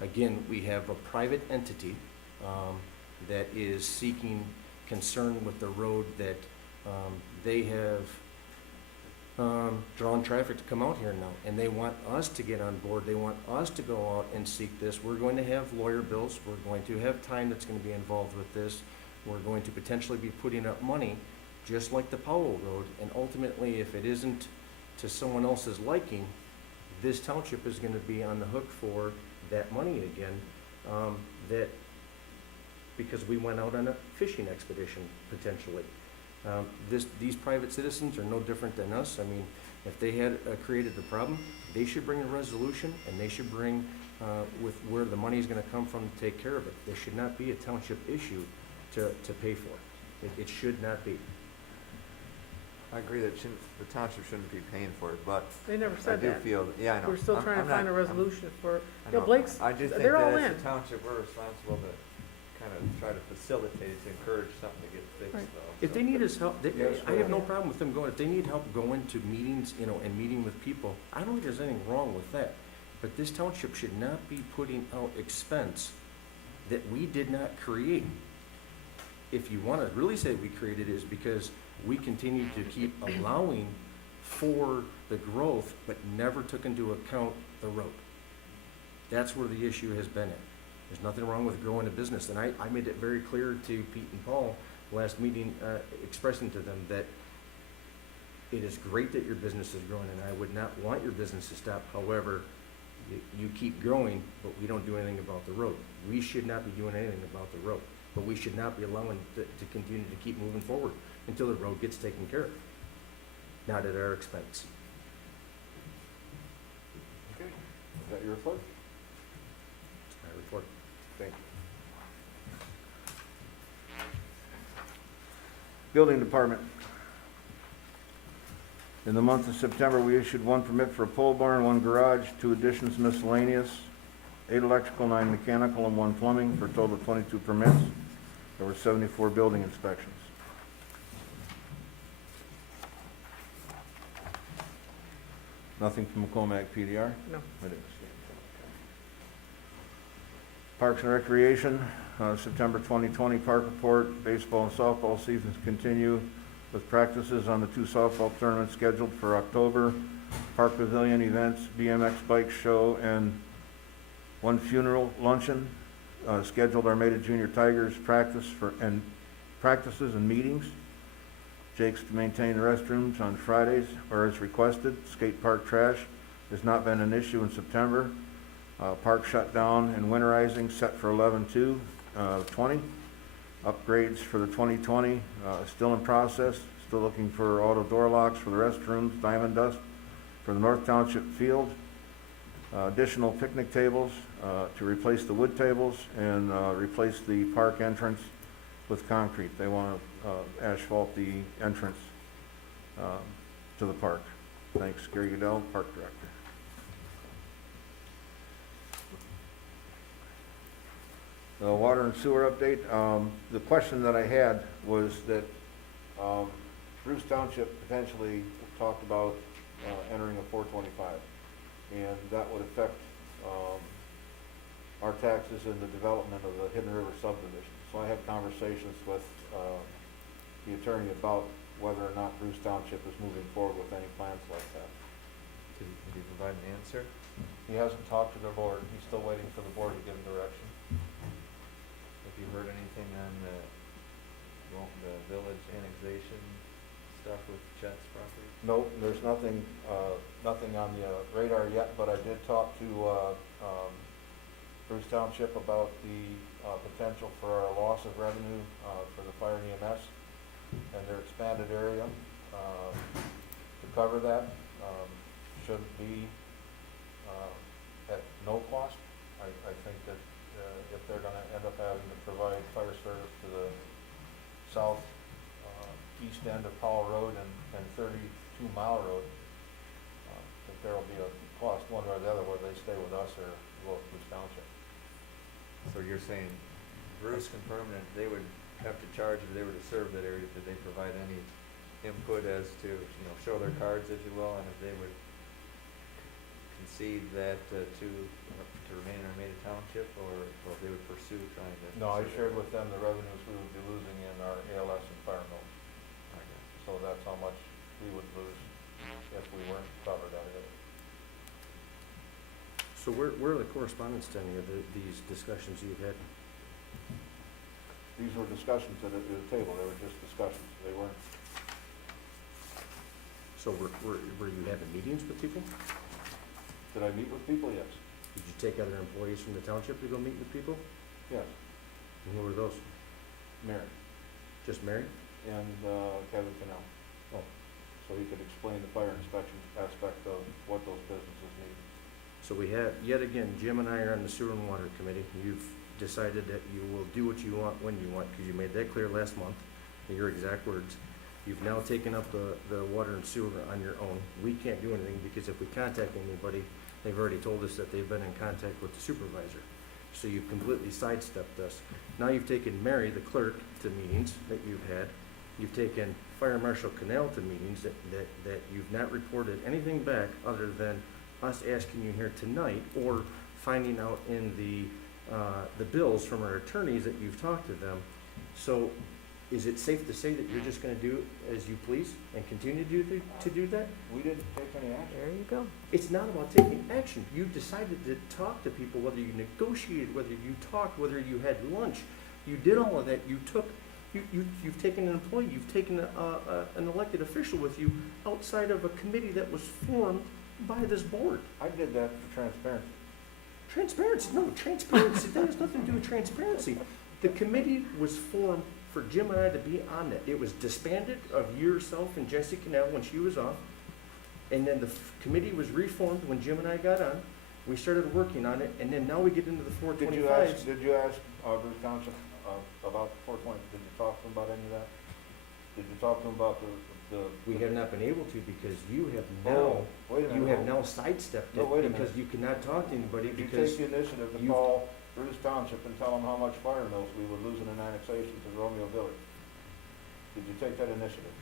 Again, we have a private entity that is seeking concern with the road that they have drawn traffic to come out here now, and they want us to get on board. They want us to go out and seek this. We're going to have lawyer bills. We're going to have time that's going to be involved with this. We're going to potentially be putting up money, just like the Powell Road, and ultimately, if it isn't to someone else's liking, this township is going to be on the hook for that money again, because we went out on a fishing expedition, potentially. These private citizens are no different than us. I mean, if they had created the problem, they should bring a resolution, and they should bring with where the money is going to come from to take care of it. There should not be a township issue to pay for. It should not be. I agree that the township shouldn't be paying for it, but They never I said do that. feel, yeah, I know. We're still I'm- trying I'm to find not- a resolution for, I yeah, know. Blake's, I do think they're all that in. as a township, we're responsible to kind of try to facilitate, to encourage something to get fixed, Right. though. If they need us help, Yes, I have no sir. problem with them going, if they need help going to meetings, and meeting with people, I don't think there's anything wrong with that. But this township should not be putting out expense that we did not create. If you want to really say we created it, is because we continue to keep allowing for the growth, but never took into account the road. That's where the issue has been at. There's nothing wrong with growing a business, and I made it very clear to Pete and Paul last meeting, expressing to them that it is great that your business is growing, and I would not want your business to stop. However, you keep growing, but we don't do anything about the road. We should not be doing anything about the road, but we should not be allowing to continue to keep moving forward until the road gets taken care of, not at our expense. Okay, is that your report? That's my report. Thank you. Building Department. In the month of September, we issued 1 permit for a pole barn, 1 garage, 2 additions miscellaneous, 8 electrical, 9 mechanical, and 1 plumbing, for a total of 22 permits. There were 74 building inspections. Nothing from McCormack PDR? No. I didn't see Parks and Recreation, September 2020 park report. Baseball and softball seasons continue with practices on the 2 softball tournaments scheduled for October. Park Pavilion events, BMX bike show, and 1 funeral luncheon. Scheduled Armada Junior Tigers practices and meetings. Jake's to maintain the restrooms on Fridays or as requested. Skate park trash has not been an issue in September. Park shutdown and winterizing set for 11/2/20. Upgrades for the 2020 still in process. Still looking for auto door locks for the restrooms, diamond dust for the North Township field. Additional picnic tables to replace the wood tables and replace the park entrance with concrete. They want to asphalt the entrance to the park. Thanks, Gary Udell, Park Director. The water and sewer update. The question that I had was that Bruce Township potentially talked about entering a 425, and that would affect our taxes in the development of the Hidden River subdivision. So I had conversations with the attorney about whether or not Bruce Township is moving forward with any plans like that. Did you provide an answer? He hasn't talked to the board. He's still waiting for the board to give him direction. Have you heard anything on the village annexation stuff with Chet's property? Nope, there's nothing on the radar yet, but I did talk to Bruce Township about the potential for our loss of revenue for the fire and EMS and their expanded area to cover that. Shouldn't be at no cost. I think that if they're going to end up having to provide fire service to the south east end of Powell Road and 32 Mile Road, that there will be a cost one way or the other, whether they stay with us or go with Bruce Township. So you're saying Bruce confirmed that they would have to charge if they were to serve that area. Did they provide any input as to, show their cards, if you will, and if they would concede that to remain in Armada Township, or if they would pursue trying to? No, I serve shared it? with them the revenues we would be losing in our ALS and fire mills. Okay. So that's how much we would lose if we weren't covered out of it. So where are the correspondence to any of these discussions you've had? These were discussions at the table. They were just discussions. They weren't. So were you having meetings with people? Did I meet with people? Yes. Did you take other employees from the township to go meet with people? Yes. And who were those? Mary Just Mary? and Kevin Cannell. Oh. So he could explain the fire inspection aspect of what those businesses need. So we have, yet again, Jim and I are on the Sewer and Water Committee. You've decided that you will do what you want when you want, because you made that clear last month, in your exact words. You've now taken up the water and sewer on your own. We can't do anything, because if we contact anybody, they've already told us that they've been in contact with the supervisor. So you've completely sidestepped us. Now you've taken Mary, the clerk, to meetings that you've had. You've taken Fire Marshal Cannell to meetings that you've not reported anything back other than us asking you here tonight, or finding out in the bills from our attorneys that you've talked to them. So is it safe to say that you're just gonna do as you please and continue to do that? We didn't take any action. There you go. It's not about taking action. You decided to talk to people, whether you negotiated, whether you talked, whether you had lunch. You did all of that. You've taken an employee, you've taken an elected official with you outside of a committee that was formed by this board. I did that for transparency. Transparency, no, transparency, that has nothing to do with transparency. The committee was formed for Jim and I to be on that. It was disbanded of yourself and Jessie Cannell when she was off. And then the committee was reformed when Jim and I got on. We started working on it, and then now we get into the 425s. Did you ask Bruce Township about 420? Did you talk to him about any of that? Did you talk to him about the? We have not been able to, because you have Oh, now, wait a minute. you have now sidestepped No, wait a it, because minute. you cannot talk to anybody, Did you because take the initiative to you've- call Bruce Township and tell him how much fire mills we would lose in an annexation to Romeo Village? Did you take that initiative?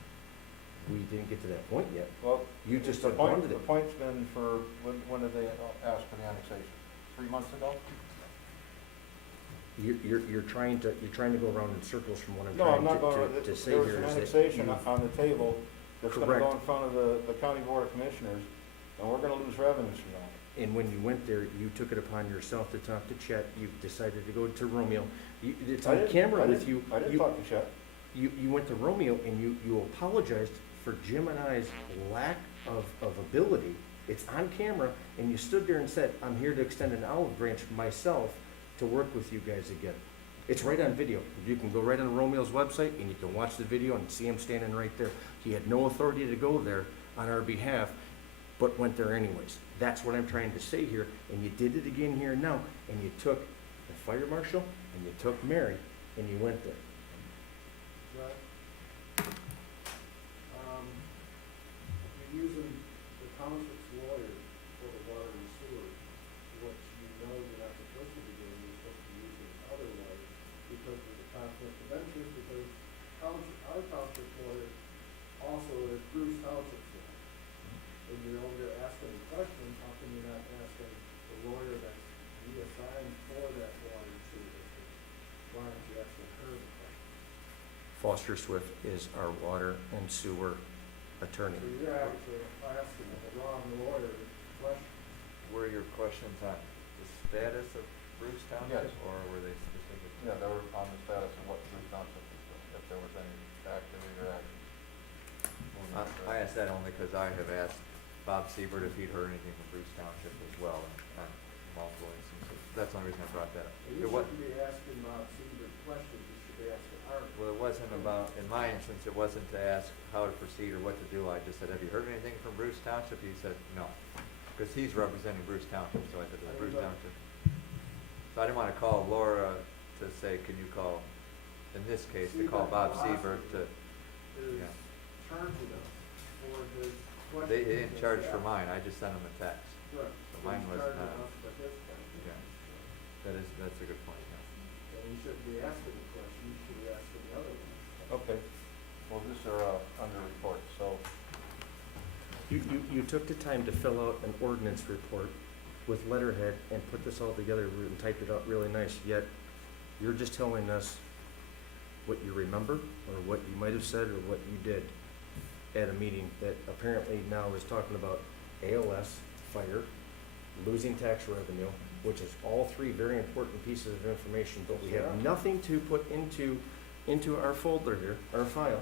we didn't get to that point yet. Well, You just the point, abandoned the it. point's been for, when did they ask for the annexation? 3 months ago? you're trying to go around in circles from what I'm No, I'm not trying going, to say there was here an is that annexation you- on the table that's gonna Correct. go in front of the county board of commissioners, and we're gonna lose revenues from that. And when you went there, you took it upon yourself to talk to Chet, you decided to go to Romeo. It's I on didn't- camera I with didn't- you. I didn't You- talk to Chet. You went to Romeo and you apologized for Jim and I's lack of ability. It's on camera, and you stood there and said, I'm here to extend an olive branch myself to work with you guys again. It's right on video. You can go right on Romeo's website and you can watch the video and see him standing right there. He had no authority to go there on our behalf, but went there anyways. That's what I'm trying to say here, and you did it again here now, and you took the fire marshal and you took Mary and you went there. You're using the township's lawyer for the water and sewer, which you know you're not supposed to be doing, you're supposed to be using other lawyers because of the conflict of interest, because our township lawyer also is Bruce Township's lawyer. When you're over there asking questions, how come you're not asking the lawyer that's reassigned for that water and sewer district? Why aren't you asking her the question? Foster Swift is our water and sewer attorney. So you're actually asking the wrong lawyer the question. Were your questions on the status of Bruce Township, Yes. or were they specific? Yeah, they were on the status of what Bruce Township was doing, if there was any activity or action. I asked that only because I have asked Bob Siebert if he'd heard anything from Bruce Township as well, on multiple instances. That's the only reason I brought that up. You It wa- shouldn't be asking Bob Seaver questions, you should be asking Art. Well, it wasn't about, in my instance, it wasn't to ask how to proceed or what to do. I just said, have you heard anything from Bruce Township? He said, no, because he's representing Bruce Township, so I said, "It's Bruce Township." So I didn't want to call Laura to say, can you call, in this case, to call Bob Siebert to, Is yeah. charging us for his questions. They didn't that charge he for asked. mine, I just sent him a text. Right. So mine He's was charging not- us for his questions. Yeah. That's a good point, yeah. And you shouldn't be asking the question, you should be asking the other one. Okay, well, these are, under reports, so, You took the time to fill out an ordinance report with letterhead and put this all together and typed it out really nice, yet you're just telling us what you remember, or what you might have said, or what you did at a meeting that apparently now is talking about ALS, fire, losing tax revenue, which is all three very important pieces of information, but we have Yeah. nothing to put into our folder here, our file,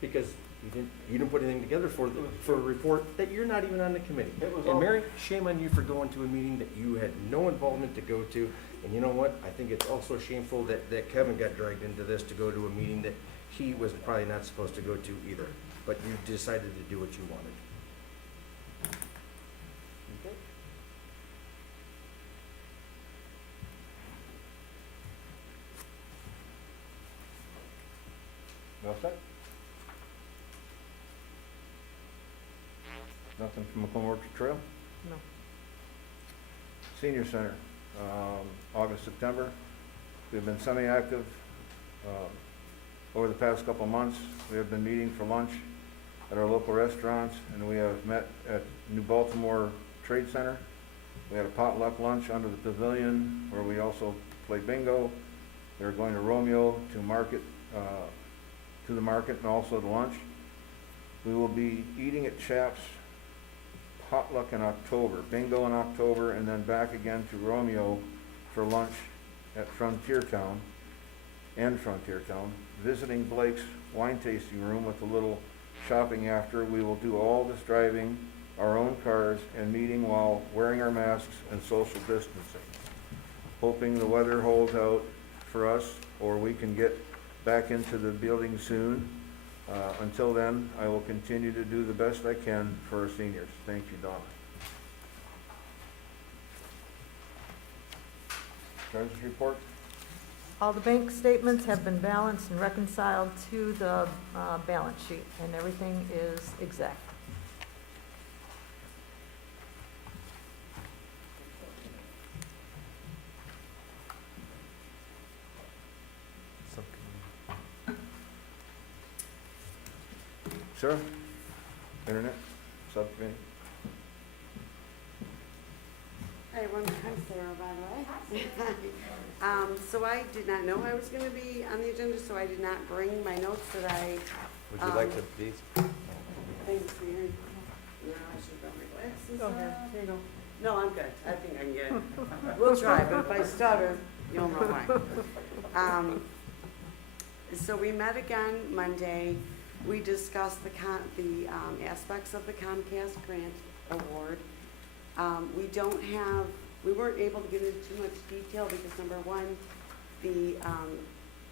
because you didn't put anything together for a report that you're not even on the committee. it was And all, Mary, shame on you for going to a meeting that you had no involvement to go to. And you know what? I think it's also shameful that Kevin got dragged into this to go to a meeting that he was probably not supposed to go to either. But you decided to do what you wanted. Okay. no set? Nothing from Macomb Orchard Trail? No. Senior Center, August, September. We've been semi-active over the past couple of months. We have been meeting for lunch at our local restaurants, and we have met at New Baltimore Trade Center. We had a potluck lunch under the pavilion where we also played bingo. They're going to Romeo to market, to the market and also to lunch. We will be eating at Chaps potluck in October, bingo in October, and then back again to Romeo for lunch at Frontier Town, visiting Blake's wine tasting room with a little shopping after. We will do all this driving our own cars and meeting while wearing our masks and social distancing. Hoping the weather holds out for us, or we can get back into the building soon. Until then, I will continue to do the best I can for our seniors. Thank you, Donna. Treasurer's report? All the bank statements have been balanced and reconciled to the balance sheet, and everything is exact. Sarah? Internet? Subcommittee? I everyone. I'm Sarah, by the way. So I did not know I was gonna be on the agenda, so I did not bring my notes that I, Would you like to, these? thanks for your, no, I should have my glasses Go here, on. here you go. No, I'm good. I think I can get it. We'll try, but if I stutter, you'll know why. So we met again Monday. We discussed the aspects of the Comcast grant award. We weren't able to get into too much detail because number one, the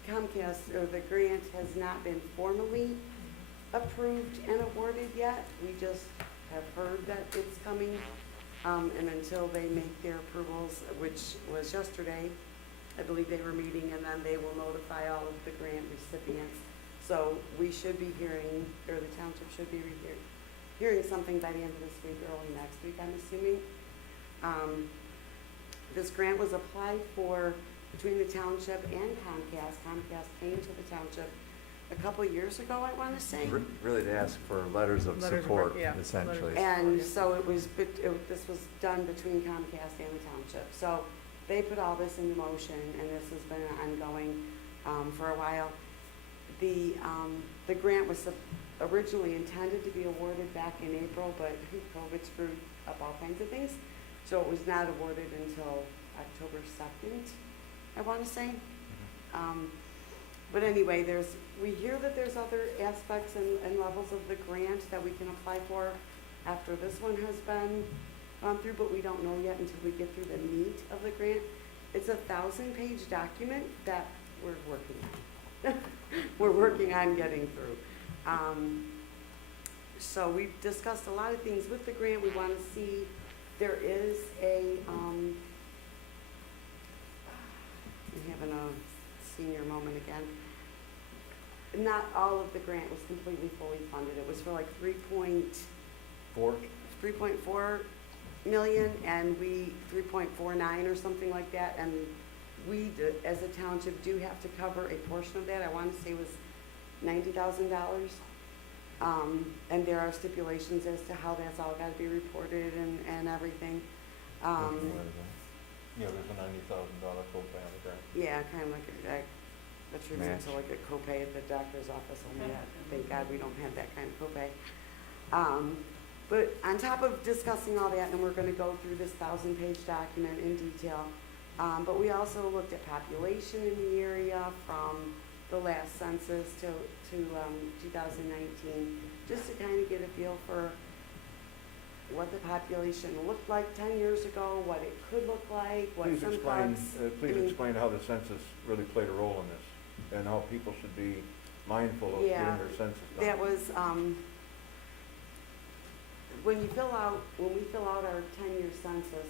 Comcast, or the grant has not been formally approved and awarded yet. We just have heard that it's coming. And until they make their approvals, which was yesterday, I believe they were meeting, and then they will notify all of the grant recipients. So we should be hearing, or the township should be hearing something by the end of this week, early next week, I'm assuming. This grant was applied for between the township and Comcast. Comcast came to the township a couple of years ago, I want to say. Really to ask for letters of Letters of support, yeah, essentially. letters. And so this was done between Comcast and the township. So they put all this into motion, and this has been ongoing for a while. The grant was originally intended to be awarded back in April, but COVID screwed up all kinds of things. So it was not awarded until October 2nd, I want to say. But anyway, we hear that there's other aspects and levels of the grant that we can apply for after this one has been gone through, but we don't know yet until we get through the meat of the grant. It's a 1,000-page document that we're working on. We're working on getting through. So we've discussed a lot of things with the grant. We want to see, there is I'm having a senior moment again. Not all of the grant was completely fully funded. It was for like 3.4 million, and we 3.49 or something like that. And we, as a township, do have to cover a portion of that. I want to say it was $90,000. And there are stipulations as to how that's all got to be reported and everything. Yeah, there's a $90,000 copay on the grant. Yeah, kind of like that attributes to like a copay at the doctor's office, only that, thank God we don't have that kind of copay. But on top of discussing all that, and we're gonna go through this 1,000-page document in detail, but we also looked at population in the area from the last census to 2019, just to kind of get a feel for what the population looked like 10 years ago, what it could look like, what Please some explain, parts. please explain how the census really played a role in this, and how people should be mindful of Yeah, getting their census done. That was, when we fill out our 10-year census,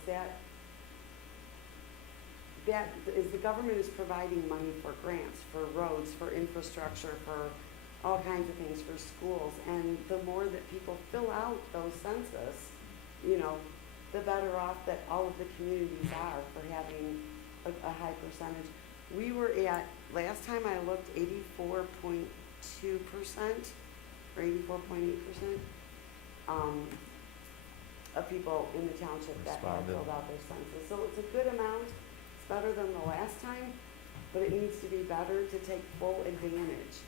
that is, the government is providing money for grants, for roads, for infrastructure, for all kinds of things, for schools. And the more that people fill out those census, the better off that all of the communities are for having a high percentage. We were at, last time I looked, 84.2% or 84.8% of people in the township that have Responded. filled out their census. So it's a good amount. It's better than the last time, but it needs to be better to take full advantage.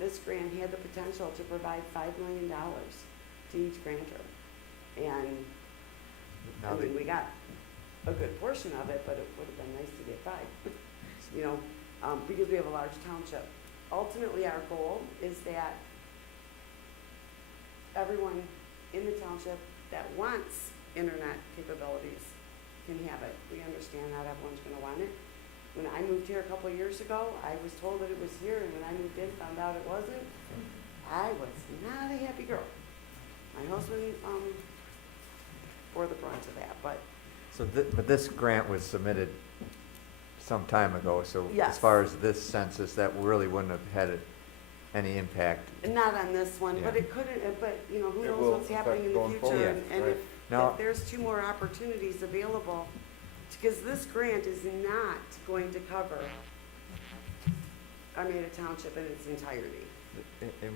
This grant had the potential to provide $5 million to each grantor. And Now we got a good portion of it, but it would have been nice to get 5, because we have a large township. Ultimately, our goal is that everyone in the township that wants internet capabilities can have it. We understand not everyone's gonna want it. When I moved here a couple of years ago, I was told that it was here, and when I moved in, found out it wasn't. I was not a happy girl. My husband, bore the brunt of that, but So, but this grant was submitted some time ago, so as Yes. far as this census, that really wouldn't have had any impact. not on this one, but Yeah. it couldn't, but, who It knows will what's happening in affect the going future, forward, and right. Now- if there's 2 more opportunities available, because this grant is not going to cover Armada Township in its entirety.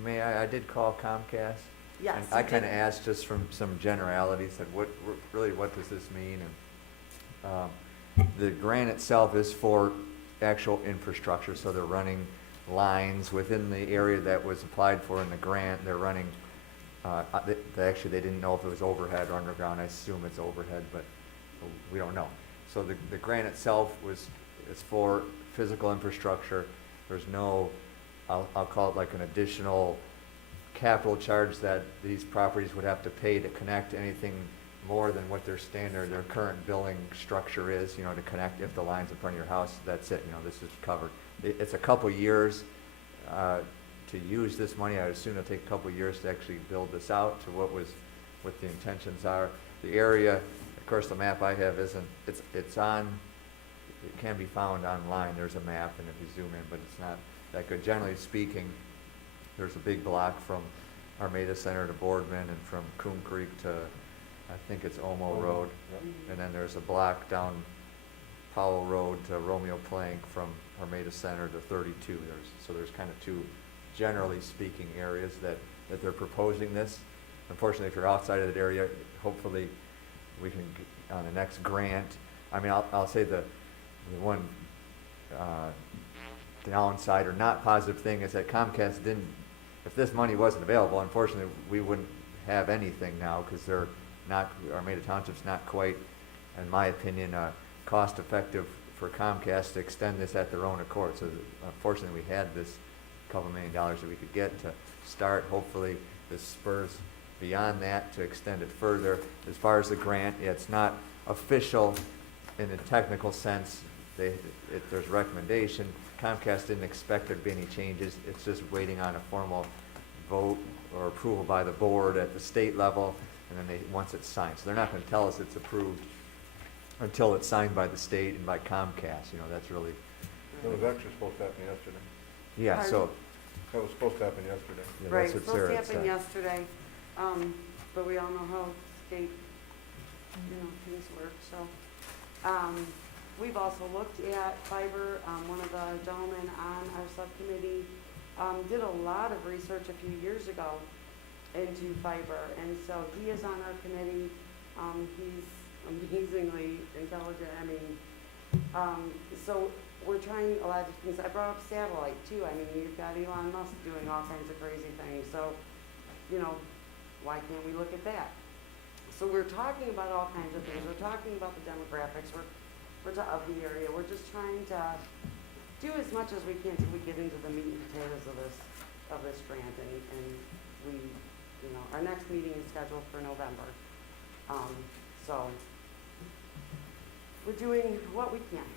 I did call Comcast. Yes. And I you kind of did. asked just from some generalities, said, what does this mean? And The grant itself is for actual infrastructure, so they're running lines within the area that was applied for in the grant. They're running, actually, they didn't know if it was overhead or underground. I assume it's overhead, but we don't know. So the grant itself is for physical infrastructure. There's no, I'll call it like an additional capital charge that these properties would have to pay to connect anything more than what their current billing structure is, to connect if the line's in front of your house. That's it, this is covered. It's a couple years to use this money. I would assume it'll take a couple years to actually build this out to what the intentions are. The area, of course, the map I have it can be found online. There's a map, and if you zoom in, but it's not that good. Generally speaking, there's a big block from Armada Center to Boardman, and from Coon Creek to, I think it's Omo Road. And then there's a block down Powell Road to Romeo Plank from Armada Center to 32. So there's kind of two, generally speaking, areas that they're proposing this. Unfortunately, if you're outside of that area, hopefully we can, on the next grant, I'll say the one downside or not positive thing is that Comcast didn't, if this money wasn't available, unfortunately, we wouldn't have anything now, because Armada Township's not quite, in my opinion, cost effective for Comcast to extend this at their own accord. So unfortunately, we had this couple $1 million that we could get to start. Hopefully this spurs beyond that to extend it further. As far as the grant, it's not official in a technical sense. There's recommendation. Comcast didn't expect there to be any changes. It's just waiting on a formal vote or approval by the board at the state level, and then once it's signed. So they're not going to tell us it's approved until it's signed by the state and by Comcast. That's really. It was actually supposed to happen yesterday. Yeah, so. That was supposed to happen yesterday. Yeah, Right, that's what supposed to Sarah happen said. yesterday, but we all know how state, things work, so. We've also looked at fiber. One of the gentlemen on our subcommittee, did a lot of research a few years ago into fiber, and so he is on our committee. He's amazingly intelligent. So we're trying a lot of things. I brought up satellite too. You've got Elon Musk doing all kinds of crazy things. So, why can't we look at that? So we're talking about all kinds of things. We're talking about the demographics. We're of the area. We're just trying to do as much as we can till we get into the meat and potatoes of this grant. And we, our next meeting is scheduled for November. So we're doing what we can.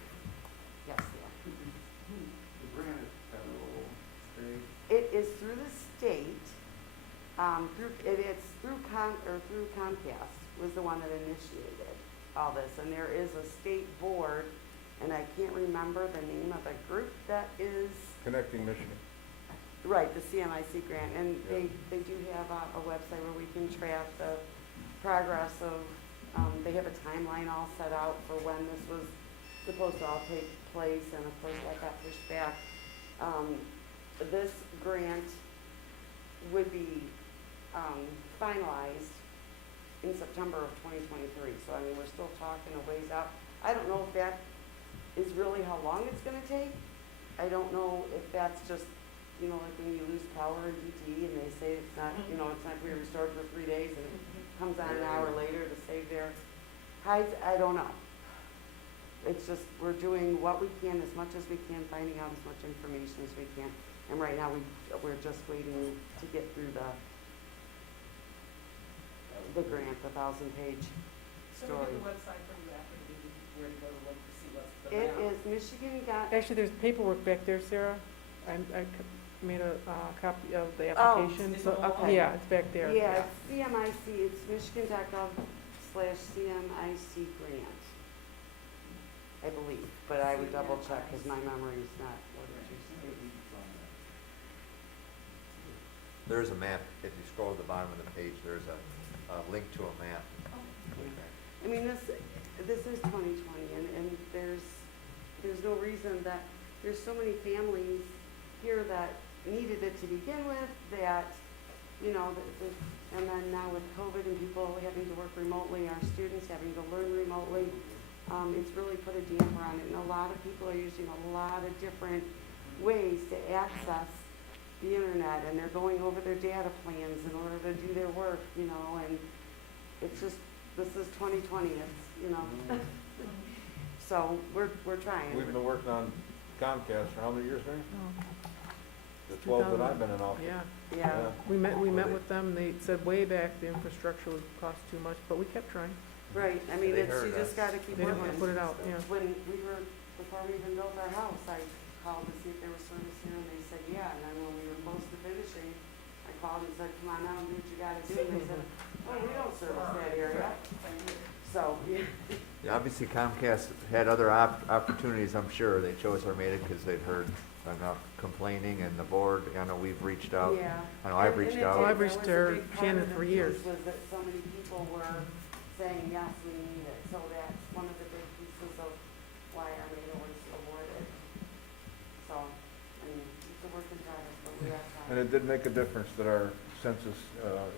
Yes, yeah. The grant is federal, state. It is through the state. It's through Comcast was the one that initiated all this, and there is a state board, and I can't remember the name of the group that is. Connecting Michigan. Right, the CMIC grant, and they do have a website where we can track the progress of, they have a timeline all set out for when this was supposed to all take place, and of course that got pushed back. This grant would be finalized in September of 2023, so we're still talking a ways out. I don't know if that is really how long it's gonna take. I don't know if that's just, like when you lose power in DTE and they say it's not, it's not gonna be restored for 3 days and it comes on an hour later to save their hides. I don't know. It's just, we're doing what we can, as much as we can, finding out as much information as we can. And right now, we're just waiting to get through the grant, the 1,000-page So story. we get the website from you after the meeting, where to go to look to see what's the It amount. is Michigan got, Actually, there's paperwork back there, Sarah. I made a copy of the Oh, application. it's So, okay. yeah, it's back there. yeah, it's CMIC, it's michigan.gov/CMIC grant, I believe, but I would double check because my memory is not what it used to be. There's a map. If you scroll to the bottom of the page, there's a link to a map. This is 2020, and there's no reason that, there's so many families here that needed it to begin with, that, and then now with COVID and people having to work remotely, our students having to learn remotely, it's really put a damper on it, and a lot of people are using a lot of different ways to access the internet, and they're going over their data plans in order to do their work, you know, and it's just, this is 2020, it's, you know. So we're trying. We've been working on Comcast for how many years now? Oh, The 12 that I've been in office. yeah. Yeah, We met with them, they said way back the infrastructure would cost too much, but we kept trying. right, I mean, They it's, heard you just us. gotta keep They didn't want to put working. it out, yeah. When we were, before we even built our house, I called to see if there was service here, and they said, yeah, and then when we were close to finishing, I called and said, come on out and do what you gotta do, and they said, oh, we don't service that area. So, yeah. Yeah, obviously Comcast had other opportunities, I'm sure. They chose Armada because they'd heard enough complaining, and the board, I know we've reached out. Yeah. I know I've And reached it out. Oh, did. I've reached That was a her, big part Shannon, of the for piece years. Was that so many people were saying, yes, we need it, so that's one of the big pieces of why Armada was awarded. So, I mean, it's a work in progress, but we are And trying. it did make a difference that our census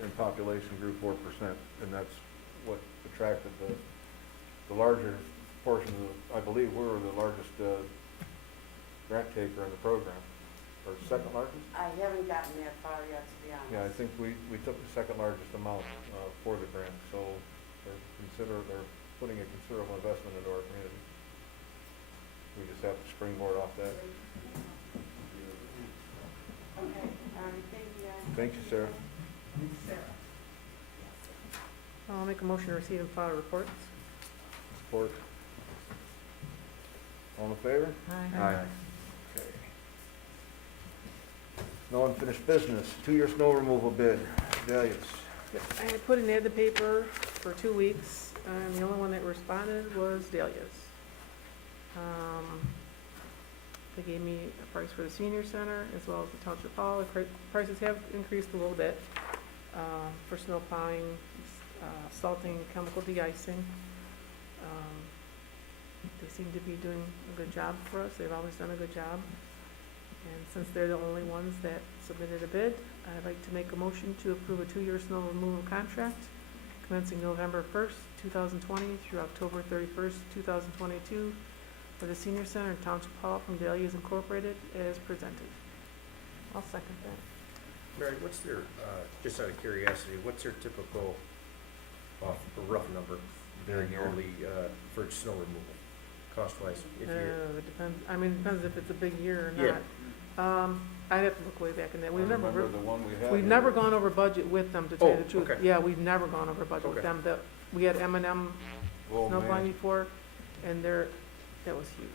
in population grew 4%, and that's what attracted the larger portion of, I believe we were the largest grant taker in the program, or second largest? I haven't gotten that far yet, to be honest. Yeah, I think we took the second largest amount for the grant, so they're putting a considerable investment into our community. We just have to springboard off that. Okay, all right, thank you guys. Thank you, Sarah. I'll make a motion to receive and file reports. Support. All in favor? Aye. Okay. No unfinished business, 2-year snow removal bid, Dahlias. Yep, I put an ad in the paper for 2 weeks, and the only one that responded was Dahlia's. They gave me a price for the senior center as well as the township hall. The prices have increased a little bit for snow plowing, salting, chemical de-icing. They seem to be doing a good job for us. They've always done a good job. And since they're the only ones that submitted a bid, I'd like to make a motion to approve a 2-year snow removal contract commencing November 1st, 2020 through October 31st, 2022 for the senior center and township hall from Dahlia's Incorporated as presented. I'll second that. Mary, what's their, just out of curiosity, what's their typical, rough number, their yearly, for snow removal, cost-wise? If you It depends, I mean, it depends if it's a big year or Yeah. not. I'd have to look way back in that. I remember the one we had. We've never gone over budget with them, to tell you the Oh, truth. okay. Yeah, we've never gone over budget with Okay. them. We had M&M Oh, snow man. plowing before, and that was huge.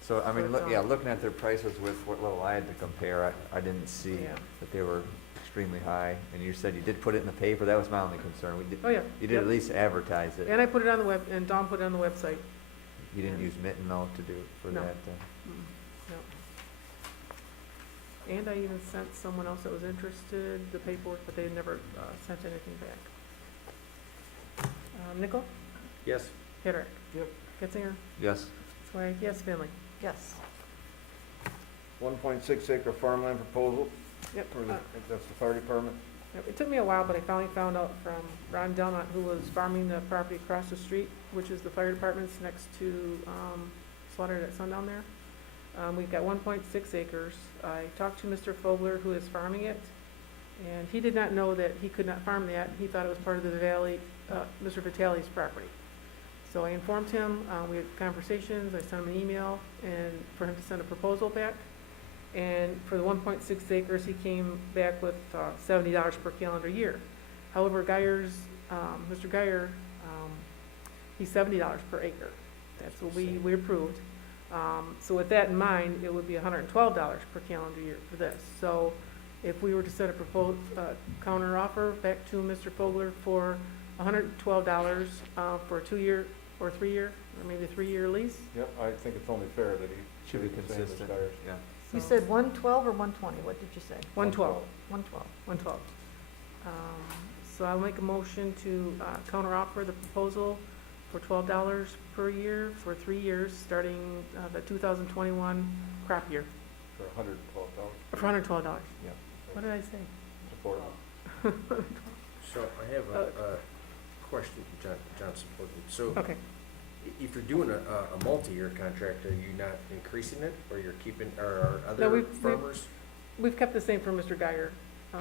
So, I mean, But, looking at their prices with what little I had to compare, I didn't see Yeah. that they were extremely high. And you said you did put it in the paper, that was my only concern. Oh, yeah. You did Yep. at least advertise it. And I put it on the web, and Dawn put it on the website. You didn't use Mitten though to do, for No. that? No. And I even sent someone else that was interested, the paperwork, but they never sent anything back. Nickel? Yes. Hedrick? Yep. Getzinger? Yes. Swag? Yes, Finley? Yes. 1.6 acre farmland proposal Yep. for the, I think that's the fire department. Yep, it took me a while, but I finally found out from Ron Delmont, who was farming the property across the street, which is the fire department's next to Slaughter at Sundown there. We've got 1.6 acres. I talked to Mr. Fogler, who is farming it, and he did not know that he could not farm that. He thought it was part of the Valley, Mr. Vitale's property. So I informed him, we had conversations, I sent him an email, and for him to send a proposal back. And for the 1.6 acres, he came back with $70 per calendar year. However, Mr. Geyer, he's $70 per acre. That's what we approved. So with that in mind, it would be $112 per calendar year for this. So if we were to set a proposed counter offer back to Mr. Fogler for $112 for a 2-year or 3-year, or maybe a 3-year lease. Yep, I think it's only fair that he Should be the same as consistent, Dyer's. yeah. You So- said 112 or 120? What did you say? 112. 112. 112. So I'll make a motion to counteroffer the proposal for $12 per year for 3 years, starting the 2021 crop year, For $112. for $112. Yeah. What did I say? Support. So I have a question, John Support. So Okay. If you're doing a multi-year contract, are you not increasing it, or you're keeping, or are No, other we've- farmers? We've kept the same for Mr. Geyer. So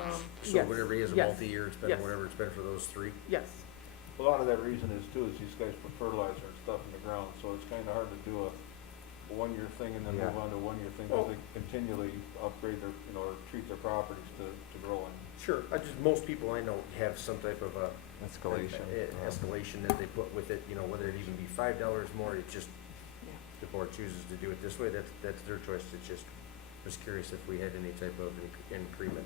Yes, whatever he is, a yes, multi-year, it's been yes. whatever it's been for those three? Yes, A lot of that reason is too, is these guys put fertilizer and stuff in the ground, so it's kinda hard to do a one-year thing and then move Yeah. on to a one-year thing, Well- because they continually upgrade their, or treat their properties to grow in. Sure, most people I know have some type of a Escalation. escalation that they put with it, whether it even be $5 more, it's just, yeah. the board chooses to do it this way, that's their choice. It's just, was curious if we had any type of increment.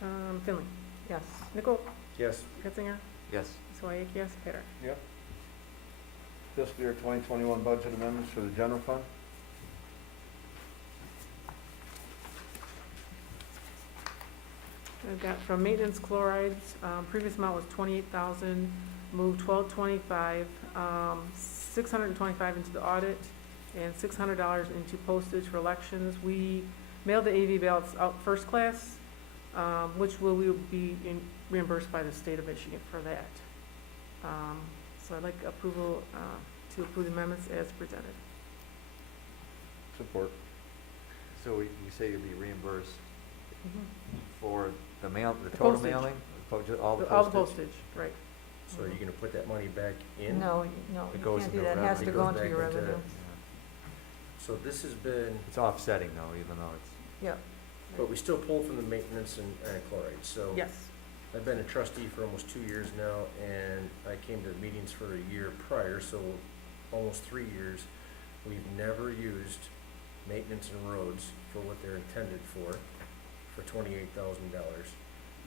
No. Finley, Yes. Nicole, Yes, Getzinger, Yes. Swaik, yes, Peter. Yep. Fiscal year 2021 budget amendments for the general fund. I've got from maintenance chlorides, previous amount was 28,000, moved 1225, 625 into the audit, and $600 into postage for elections. We mailed the AV ballots out first class, which we will be reimbursed by the state of Michigan for that. So I'd like approval to approve the amendments as presented. Support. So you say you'll be reimbursed Mm-hmm. for the mail, the The total postage. mailing? All the All the postage? postage, right. so are you gonna put that money back in? No, It you goes can't do into that. It has revenue. to It go goes into back your into- revenue. So this has been, It's offsetting though, even though it's, Yep. but we still pull from the maintenance and chloride, so. Yes. I've been a trustee for almost 2 years now, and I came to the meetings for a year prior, so almost 3 years. We've never used maintenance and roads for what they're intended for $28,000.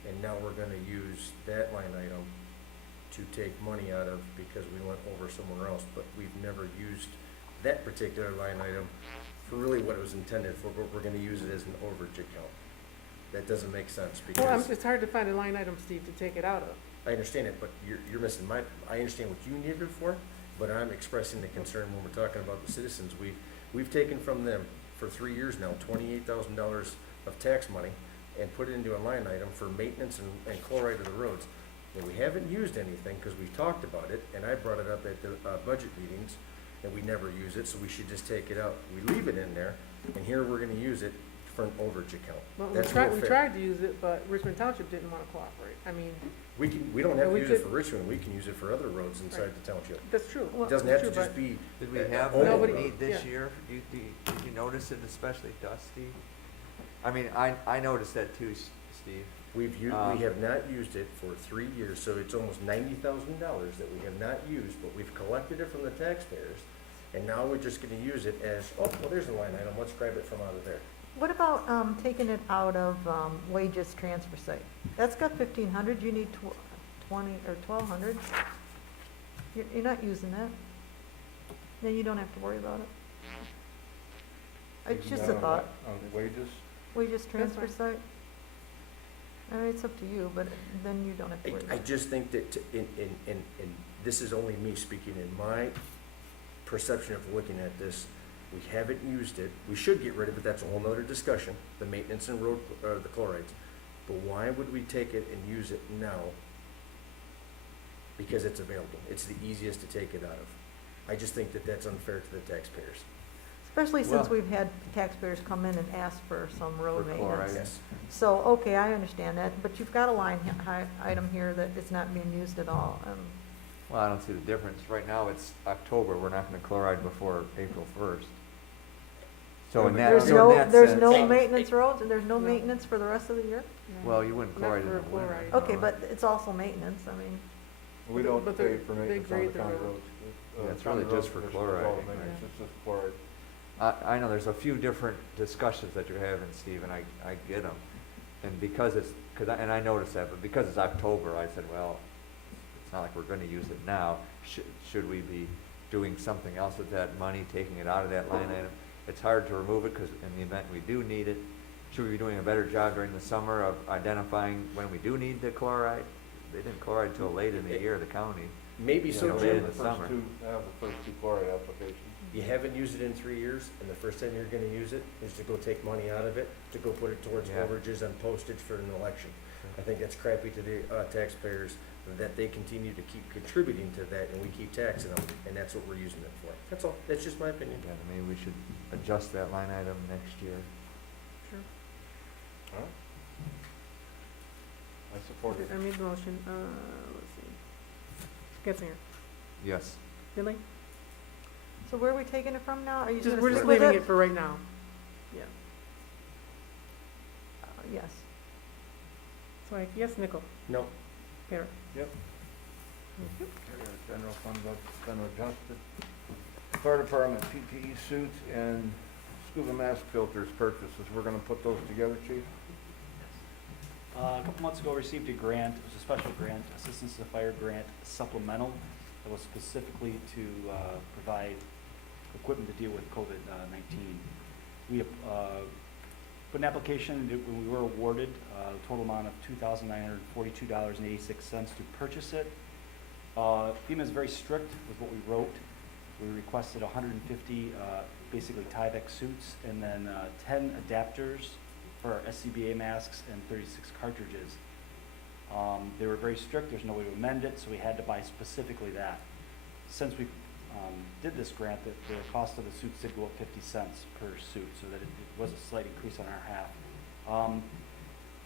And now we're gonna use that line item to take money out of because we went over somewhere else, but we've never used that particular line item for really what it was intended for, but we're gonna use it as an overage account. That doesn't make sense Well, because. it's hard to find a line item, Steve, to take it out of. I understand it, but you're missing I understand what you need it for, but I'm expressing the concern when we're talking about the citizens. We've taken from them for 3 years now, $28,000 of tax money and put it into a line item for maintenance and chloride of the roads. And we haven't used anything because we've talked about it, and I brought it up at the budget meetings, and we never use it, so we should just take it out. We leave it in there, and here we're gonna use it for an overage account. Well, That's we real fair. tried to use it, but Richmond Township didn't want to cooperate. I mean, We don't have to We use it could- for Richmond, we can use it for other roads inside the township. that's true. It doesn't have to True, just be. did we have Oval that Nobody- Road. need this yeah. year? Did you notice it especially dusty? I mean, I noticed that too, Steve. We Um, have not used it for 3 years, so it's almost $90,000 that we have not used, but we've collected it from the taxpayers. And now we're just gonna use it as, oh, well, there's a line item, let's grab it from out of there. What about taking it out of wages transfer site? That's got 1,500, you need 20 or 1,200. You're not using that. Then you don't have to worry about it. It's just a thought. On wages. Wages transfer fine. site? I mean, it's up to you, but then you don't have to worry I about it. just think that, this is only me speaking, in my perception of looking at this, we haven't used it, we should get rid of it, that's a whole nother discussion, the maintenance and road, the chlorides. But why would we take it and use it now? Because it's available, it's the easiest to take it out of. I just think that that's unfair to the taxpayers. Especially since Well- we've had taxpayers come in and ask for some road For maintenance. chloride. Yes. So, okay, I understand that, but you've got a line item here that it's not being used at all. Well, I don't see the difference. Right now, it's October, we're not gonna chloride before April 1st. So in that, There's so in no, that there's sense, no maintenance roads, and there's no No. maintenance for the rest of the year? well, you wouldn't Not chloride in for the winter. chloride. Okay, no. but it's also maintenance, I mean, We But don't but pay they're- for they maintenance on grade the the county road. roads. Yeah, it's County really just roads, for there's all the chloride. maintenance, Yeah. it's just chloride. I know there's a few different discussions that you're having, Steve, and I get them. And because it's, and I noticed that, but because it's October, I said, well, it's not like we're gonna use it now. Should we be doing something else with that money, taking it out of that line item? It's hard to remove it, because in the event we do need it, should we be doing a better job during the summer of identifying when we do need the chloride? They didn't chloride till late in the year, the county. Maybe Yeah, so, late Jim. in the summer. I have the first two chloride applications. You haven't used it in 3 years, and the first time you're gonna use it is to go take money out of it, to go put it towards Yeah. overages on postage for an election. I think that's crappy to the taxpayers, that they continue to keep contributing to that, and we keep taxing them, and that's what we're using it for. That's all, that's just my opinion. Yeah, maybe we should adjust that line item next year. Sure. All right. I support it. I made the motion, let's see. Getzinger, Yes. Finley? So where are we taking it from now? Are you Just, gonna we're stick just with leaving it? it for right now. Yeah. Yes. Swank, yes, Nickel? No, Parrot? Yep. Thank you. General fund budget's been adjusted. Fire department PPE suits and scuba mask filters purchases. We're gonna put those together, chief? A couple months ago, I received a grant, it was a special grant, Assistance to the Fire Grant supplemental, that was specifically to provide equipment to deal with COVID-19. We put an application, when we were awarded a total amount of $2,942.86 to purchase it. FEMA is very strict with what we wrote. We requested 150 basically Tyvek suits, and then 10 adapters for our SCBA masks and 36 cartridges. They were very strict, there's no way to amend it, so we had to buy specifically that. Since we did this grant, the cost of the suits did go up 50 cents per suit, so that it was a slight increase on our half.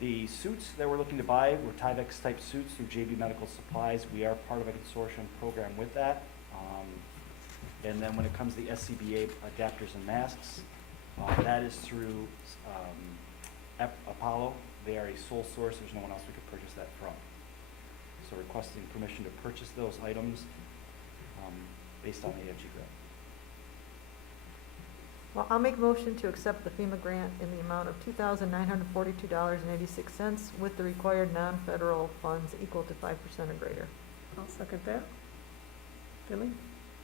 The suits that we're looking to buy were Tyvek type suits through JB Medical Supplies. We are part of a consortium program with that. And then when it comes to the SCBA adapters and masks, that is through Apollo. They are a sole source, there's no one else we could purchase that from. So requesting permission to purchase those items based on the AFG grant. Well, I'll make a motion to accept the FEMA grant in the amount of $2,942.86 with the required non-federal funds equal to 5% or greater. I'll second that. Finley?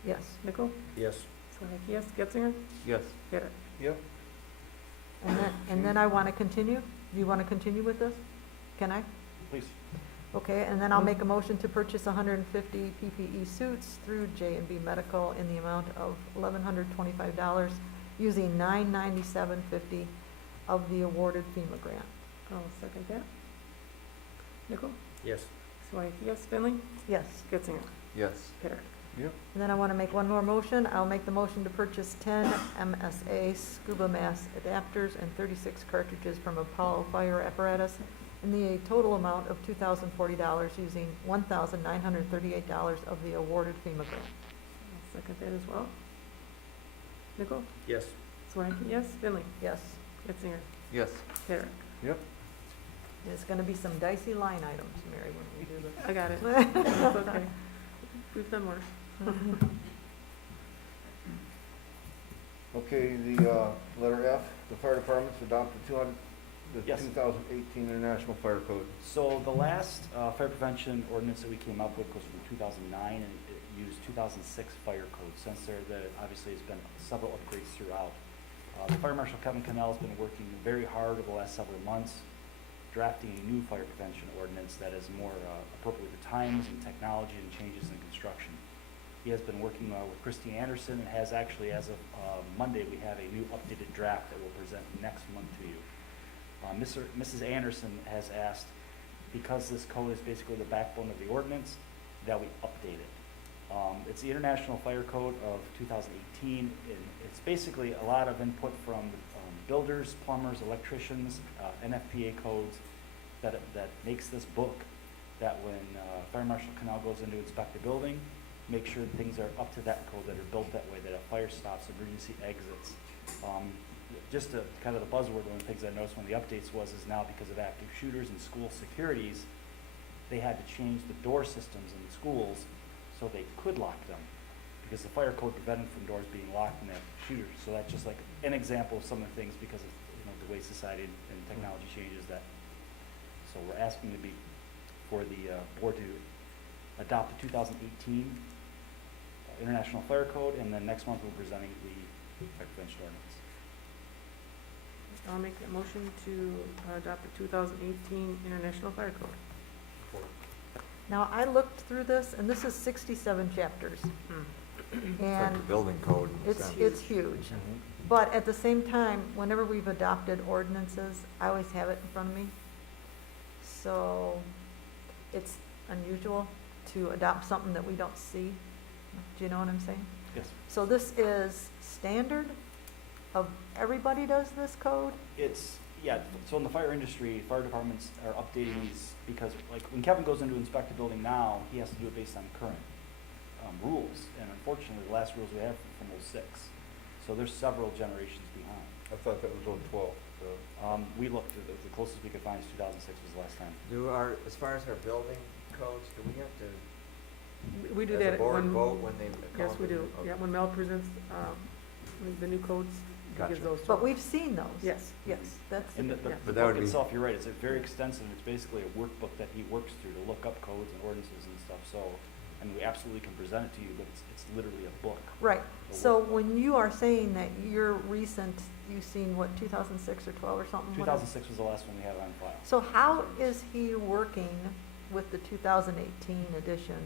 Yes. Nickel? yes, Swank, yes, Getzinger? Yes. Parrot? Yep. And then I want to continue. Do you want to continue with this? Can I? Please. Okay, and then I'll make a motion to purchase 150 PPE suits through J&B Medical in the amount of $1,125 using $997.50 of the awarded FEMA grant. I'll second that. Nickel? yes, Swank, yes, Finley? Yes. Getzinger? Yes. Parrot? Yep. And then I want to make one more motion. I'll make the motion to purchase 10 MSA scuba mask adapters and 36 cartridges from Apollo Fire Apparatus in the total amount of $2,040 using $1,938 of the awarded FEMA grant. I'll second that as well. Nickel? yes. Swank, yes, Finley? Yes. Getzinger? Yes. Parrot? Yep. There's going to be some dicey line items, Mary, when we do this. I got it. It's okay. We've done worse. Okay, the letter F, the fire department's adopted the Yes. 2018 International Fire Code. So the last fire prevention ordinance that we came up with was from 2009, and it used 2006 fire code. Since there obviously has been several upgrades throughout. The Fire Marshal Kevin Cannell has been working very hard over the last several months, drafting a new fire prevention ordinance that is more appropriate with the times and technology and changes in construction. He has been working with Christy Anderson and has actually, as of Monday, we have a new updated draft that we'll present next month to you. Mrs. Anderson has asked, because this code is basically the backbone of the ordinance, that we update it. It's the International Fire Code of 2018, and it's basically a lot of input from builders, plumbers, electricians, NFPA codes that makes this book that when Fire Marshal Cannell goes in to inspect the building, make sure that things are up to that code, that are built that way, that a fire stops, emergency exits. Just to kind of the buzzword, one of the things I noticed when the updates is now because of active shooters and school securities, they had to change the door systems in the schools so they could lock them, because the fire code prevented from doors being locked and active shooters. So that's just like an example of some of the things because of the way society and technology changes that. So we're asking for the board to adopt the 2018 International Fire Code, and then next month we're presenting the fire prevention ordinance. I'll make a motion to adopt the 2018 International Fire Code. Now, I looked through this, and this is 67 chapters. It's like the And building code in a sense. it's huge. But at the same time, whenever we've adopted ordinances, I always have it in front of me. So it's unusual to adopt something that we don't see. Do you know what I'm saying? Yes. So this is standard of everybody does this code? It's, yeah, so in the fire industry, fire departments are updating these because, like, when Kevin goes in to inspect a building now, he has to do it based on current rules. And unfortunately, the last rules we have are from '06. So there's several generations behind. I thought that was 012, so. We looked, the closest we could find is 2006 was the last time. As far as our building codes, do we have to, We do as that a board, when, vote when they come? yes, we do. Okay. Yeah, when Mel presents the new codes, he Gotcha. gives those to But us. we've seen those. Yes. Yes, that's, And the yeah. But that book would be- itself, you're right, it's very extensive. It's basically a workbook that he works through to look up codes and ordinances and stuff. So, I mean, we absolutely can present it to you, but it's literally a book. Right, a so workbook. when you are saying that you're recent, you've seen what, 2006 or 12 or something? What is- 2006 was the last one we had on file. So how is he working with the 2018 edition?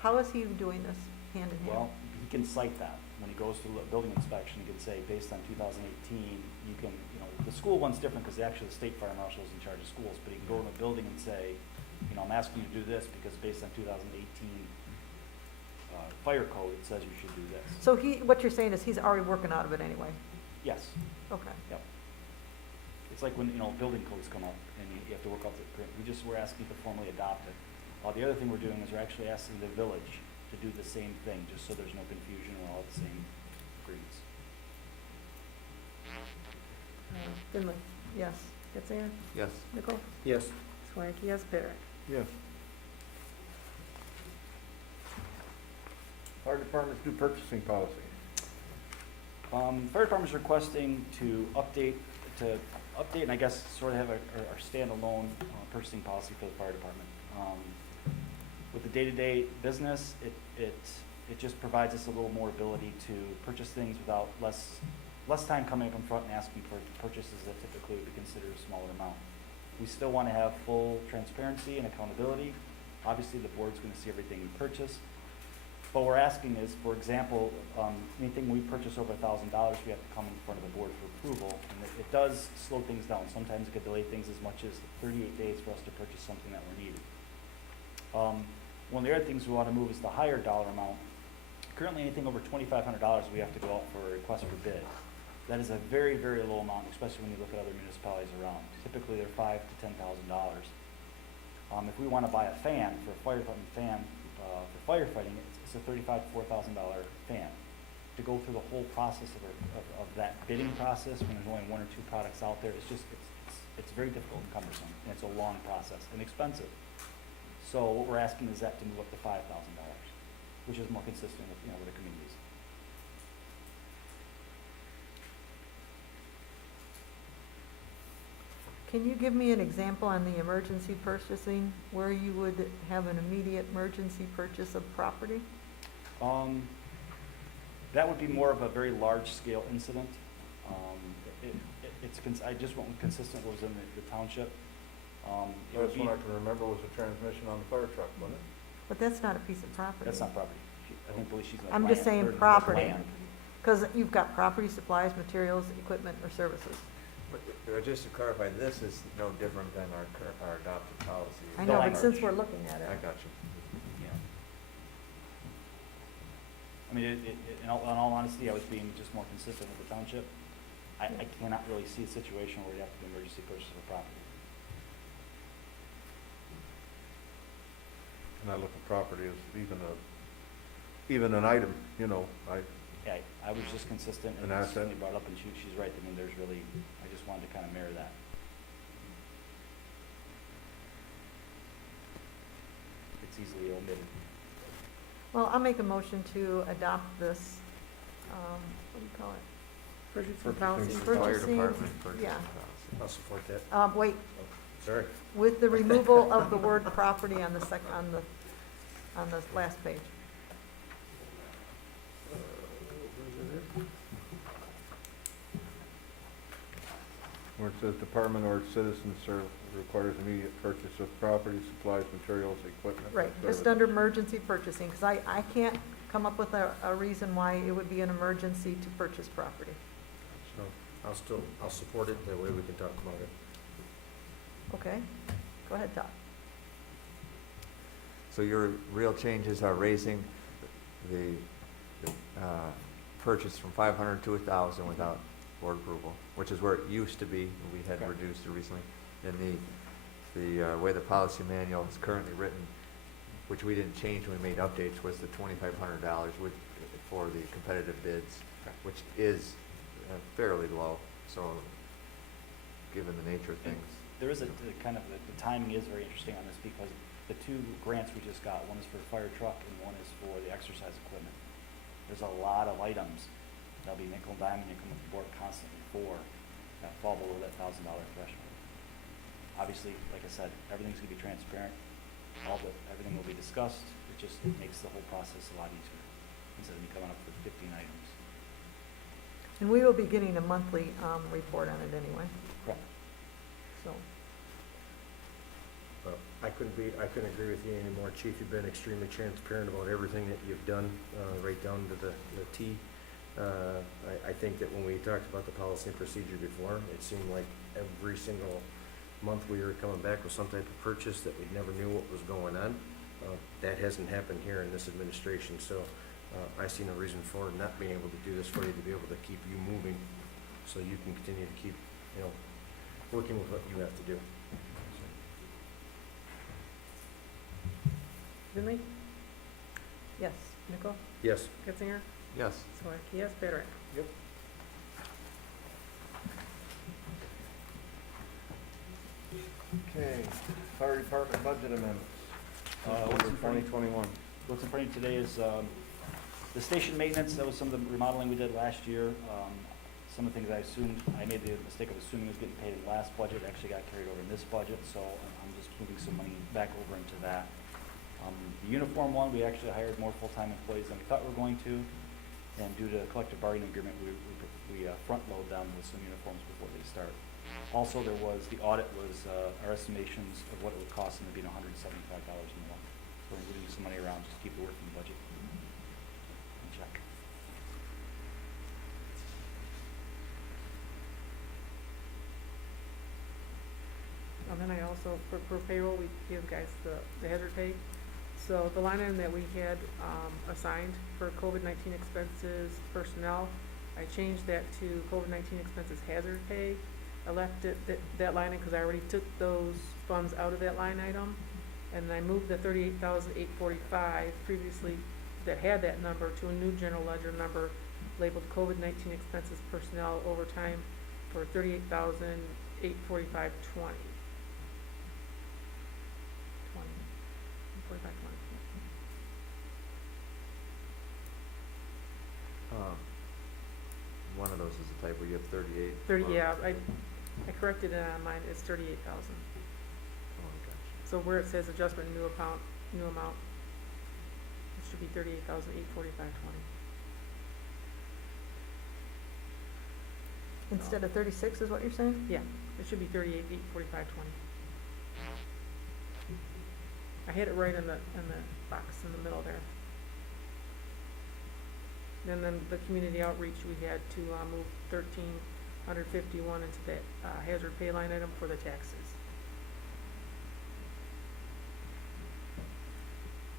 How is he doing this hand in hand? Well, he can cite that. When he goes to the building inspection, he can say, based on 2018, you can, you know, the school one's different because actually the state fire marshal is in charge of schools, but he can go in the building and say, you know, I'm asking you to do this because based on 2018 fire code, it says you should do this. So what you're saying is he's already working out of it anyway? Yes, Okay. yep. It's like when, you know, building codes come up and you have to work out we're asking to formally adopt it. The other thing we're doing is we're actually asking the village to do the same thing, just so there's no confusion, we're all the same agreements. Finley, yes. Getzinger? Yes. Nicole? Yes. Swank, yes. Perrin? Yes. Fire department's new purchasing policy. Fire department's requesting to update, and I guess sort of have our standalone purchasing policy for the fire department. With the day-to-day business, it just provides us a little more ability to purchase things without less time coming up in front and asking for purchases that typically would be considered a smaller amount. We still want to have full transparency and accountability. Obviously, the board's going to see everything we purchase. What we're asking is, for example, anything we purchase over $1,000, we have to come in front of the board for approval. And it does slow things down. Sometimes it could delay things as much as 38 days for us to purchase something that we're needed. One of the other things we want to move is the higher dollar amount. Currently, anything over $2,500, we have to go out for a request for bid. That is a very, very low amount, especially when you look at other municipalities around. Typically, they're $5,000 to $10,000. If we want to buy a fan for a fire department fan for firefighting, it's a $35,000 to $4,000 fan. To go through the whole process of that bidding process when there's only one or two products out there, it's very difficult and cumbersome, and it's a long process and expensive. So what we're asking is that to move up to $5,000, which is more consistent with, with the communities. Can you give me an example on the emergency purchasing where you would have an immediate emergency purchase of property? That would be more of a very large-scale incident. I just went with consistent what was in the township. It would Last be- one I can remember was the transmission on the fire truck, wasn't it? But that's not a piece of property. That's not property. I believe she's like I'm just land, saying or like property. land. Because you've got property, supplies, materials, equipment, or services. But just to clarify, this is no different than our adopted policy. I The know, but language. since we're looking at it. I got you. Yeah. I mean, in all honesty, I was being just more consistent with the township. I cannot really see a situation where you have to do emergency purchase of property. And I look at property as even an item, Yeah, I was just consistent and An asset. Cindy brought up, and she's right. I mean, there's really, I just wanted to kind of mirror that. It's easily omitted. Well, I'll make a motion to adopt this, what do you call it? Purchasing policy. Purchasing. Fire Purchasing, department purchasing yeah. policy. I'll support that. Wait, Sorry. with the removal of the word property on the on the last page. Where it says department or citizen requires immediate purchase of property, supplies, materials, equipment. Right, just services. under emergency purchasing, because I can't come up with a reason why it would be an emergency to purchase property. So I'll support it, that way we can talk about it. Okay? Go ahead, Todd. So your real changes are raising the purchase from 500 to 1,000 without board approval, which is where it used to be. We had Correct. reduced it recently. And the way the policy manual is currently written, which we didn't change when we made updates, was the $2,500 for the competitive bids, which is fairly low. So, given the nature of things. There is the timing is very interesting on this because the two grants we just got, one is for the fire truck and one is for the exercise equipment. There's a lot of items that'll be nickel and dime and you come with the board constantly for that fall below that $1,000 threshold. Obviously, like I said, everything's gonna be transparent. Everything will be discussed. It just makes the whole process a lot easier instead of me coming up with 15 items. And we will be getting a monthly report on it anyway, Correct. so. I couldn't agree with you anymore, Chief. You've been extremely transparent about everything that you've done, right down to the T. I think that when we talked about the policy and procedure before, it seemed like every single month we were coming back with some type of purchase that we never knew what was going on. That hasn't happened here in this administration, so I see no reason for not being able to do this for you, to be able to keep you moving, so you can continue to keep, working with what you have to do. Finley? Yes, Nicole? Yes. Getzinger? Yes. Solaki, yes. Patrick? Okay, fire department budget amendments. What's in front of you? 2021. What's in front of you today is the station maintenance. That was some of the remodeling we did last year. Some of the things I made the mistake of assuming was getting paid in last budget, actually got carried over in this budget, so I'm just moving some money back over into that. The uniform one, we actually hired more full-time employees than we thought we were going to, and due to the collective bargaining agreement, we front-load them with some uniforms before they start. Also, the audit was our estimations of what it would cost them to be $175 more. So we're moving some money around just to keep the work in the budget in check. And then I also, for payroll, we give guys the hazard pay. So the line item that we had assigned for COVID-19 expenses personnel, I changed that to COVID-19 expenses hazard pay. I left it, that line in because I already took those funds out of that line item. And I moved the $38,845 previously that had that number to a new general ledger number labeled COVID-19 expenses personnel overtime for $38,845.20. 45.20. One of those is a typo. You have 38. 30, yeah, I corrected it on mine, it's 38,000. Oh, gotcha. So where it says adjustment new amount, it should be 38,845.20. Instead of 36 is what you're saying? Yeah, it should be 38,845.20. I had it right in the box in the middle there. And then the community outreach, we had to move $1,351 into that hazard pay line item for the taxes.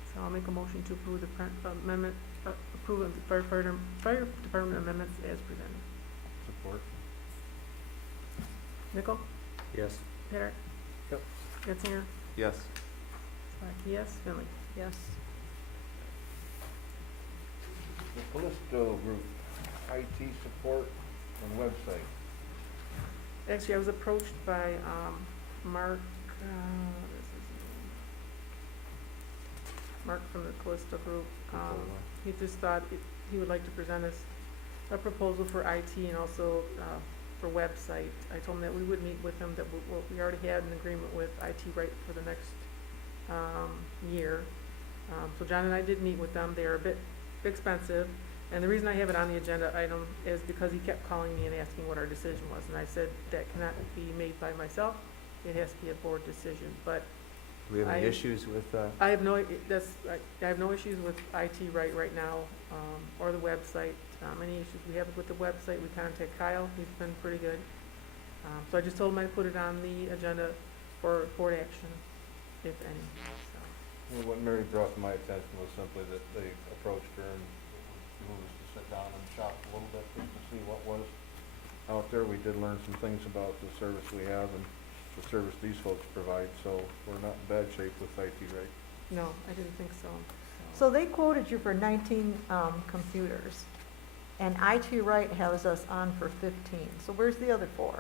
So I'll make a motion to approve the amendment, approve the fire department amendments as presented. Support. Nickel? Yes. Parrot? Yep. Getzinger? Yes. Solaki, yes. Finley? Yes. The Callisto Group, IT support and website. Actually, I was approached by Mark, what is his name? Mark from the Callisto Group. He just thought he would like to present us a proposal for IT and also for website. I told him that we would meet with him, that we already had an agreement with IT right for the next year. So John and I did meet with them. They are a bit expensive. And the reason I have it on the agenda item is because he kept calling me and asking what our decision was. And I said that cannot be made by myself. It has to be a board decision. But Do we have any issues with, I have no issues with IT right now, or the website. Any issues we have with the website, we contact Kyle. He's been pretty good. So I just told him I'd put it on the agenda for board action, if any, so. Well, what Mary brought to my attention was simply that they approached her and moved us to sit down and shop a little bit just to see what was out there. We did learn some things about the service we have and the service these folks provide, so we're not in bad shape with IT, right? No, I didn't think so. So they quoted you for 19 computers, and IT Right has us on for 15. So where's the other 4?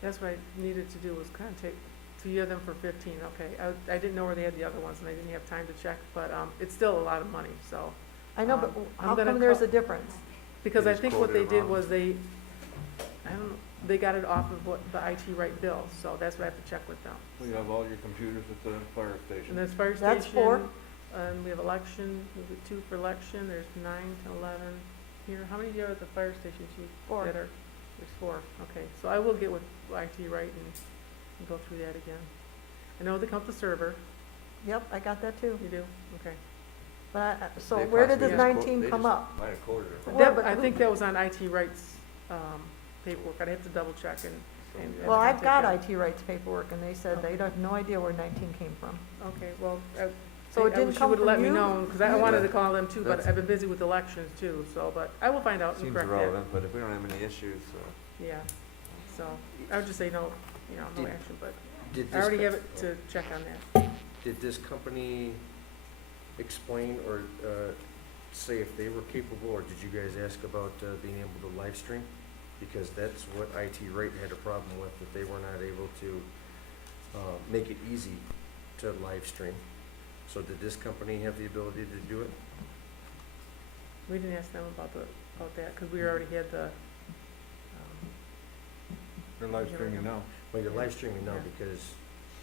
That's what I needed to do, was contact, to hear them for 15, okay. I didn't know where they had the other ones, and I didn't have time to check, but, it's still a lot of money, so. I know, but I'm how gonna come there's call- a difference? Because They I just think what quoted they it did wrong. was they, I don't know, they got it off of what the IT Right bill, so that's what I have to check with them. We have all your computers at the fire And station. there's fire That's station, 4. and we have election, we have 2 for election, there's 9 to 11 here. How many do you have at the fire station, chief? 4. That are, there's 4, okay. So I will get with IT Right and go through that again. I know they come with the server, Yep, I got that too. you do, okay. But so They where did possibly this just quote- 19 they come just up? Might have quoted it wrong. Well, That, but I who- think that was on IT Right's, paperwork. I'd have to double check and. Well, I've got contact IT Rights paperwork, and they said they have no idea where 19 came from. them. Okay, well, So it I didn't wish you come would from let me you? know, because I You- wanted to call them too, but That's- I've been busy with elections too, so, but I will find out and Seems correct that. irrelevant, but if we don't have any issues, Yeah, so, I would just say no, no Did- action, but Did I this already co- have it to check on that. Did this company explain or say if they were capable, or did you guys ask about being able to live stream? Because that's what IT Right had a problem with, that they were not able to make it easy to live stream. So did this company have the ability to do it? We didn't ask them about that, because we already had the, They're live streaming now. Well, you're live streaming now Yeah. because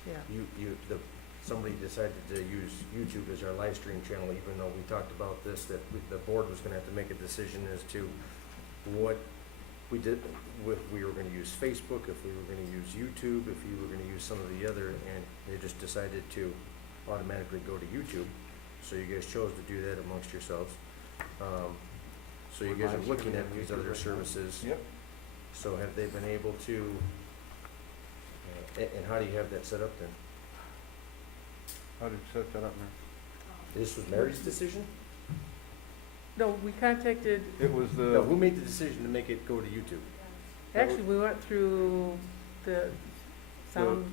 yeah. somebody decided to use YouTube as our live stream channel, even though we talked about this, that the board was gonna have to make a decision as to what we did, if we were gonna use Facebook, if we were gonna use YouTube, if we were gonna use some of the other, and they just decided to automatically go to YouTube. So you guys chose to do that amongst yourselves. So you We're guys are live looking streaming at on these YouTube other right now. services. Yep. So have they been able to, and how do you have that set up then? How did you set that up, Mary? This was Mary's decision? No, we contacted, It was No, the, who made the decision to make it go to YouTube? actually, we went through the sound,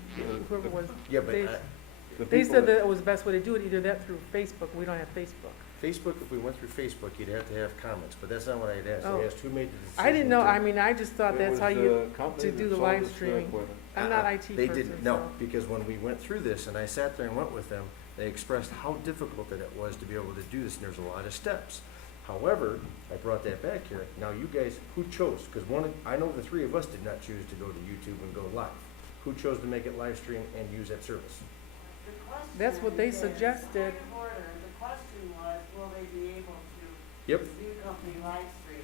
whoever was, Yeah, but They- the they people said that that, it was the best way to do it, either that through Facebook, we don't have Facebook. Facebook, if we went through Facebook, you'd have to have comments, but that's not what I had asked. Oh. I asked who made the decision. I didn't know, to- I mean, I just thought it that's was how you, the company to do that the sold live us the streaming. equipment. I'm not Uh-uh. IT They person, didn't, no, so- because when we went through this and I sat there and went with them, they expressed how difficult that it was to be able to do this, and there's a lot of steps. However, I brought that back here. Now, you guys, who chose? Because I know the 3 of us did not choose to go to YouTube and go live. Who chose to make it live stream and use that service? That's what they suggested. The question was, will they be able to, Yep. this new company live stream?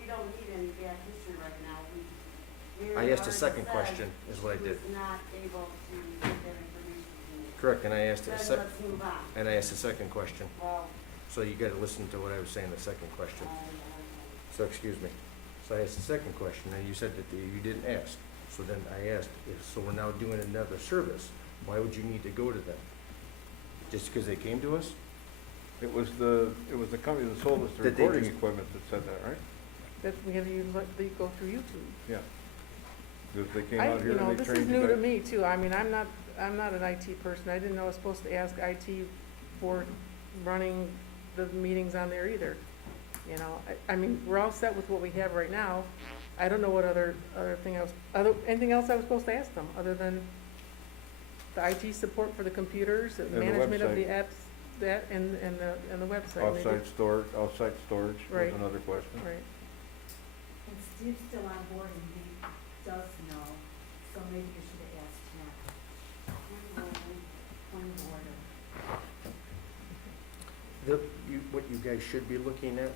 We don't need any bad history right now. I asked a second question, is what I did. She was not able to get that information from me. Correct, and I asked Then let's move on. a second question. Well, So you gotta listen to what I was saying, the second question. So, excuse me. So I asked the second question, and you said that you didn't ask. So then I asked, so we're now doing another service, why would you need to go to them? Just because they came to us? It was the company that sold us the Did they recording just- equipment that said that, right? That we had to use, they go through YouTube. Yeah. Because they came I, out here and they this trained is you new to guys. me too. I mean, I'm not an IT person. I didn't know I was supposed to ask IT for running the meetings on there either. You know, I mean, we're all set with what we have right now. I don't know what anything else I was supposed to ask them, other than the IT support for the computers, the And the management of the website. apps, that, and the website. maybe. Outside storage was Right. another question. Right. And Steve's still on board and he does know, so maybe you should have asked him. Point of order. What you guys should be looking at,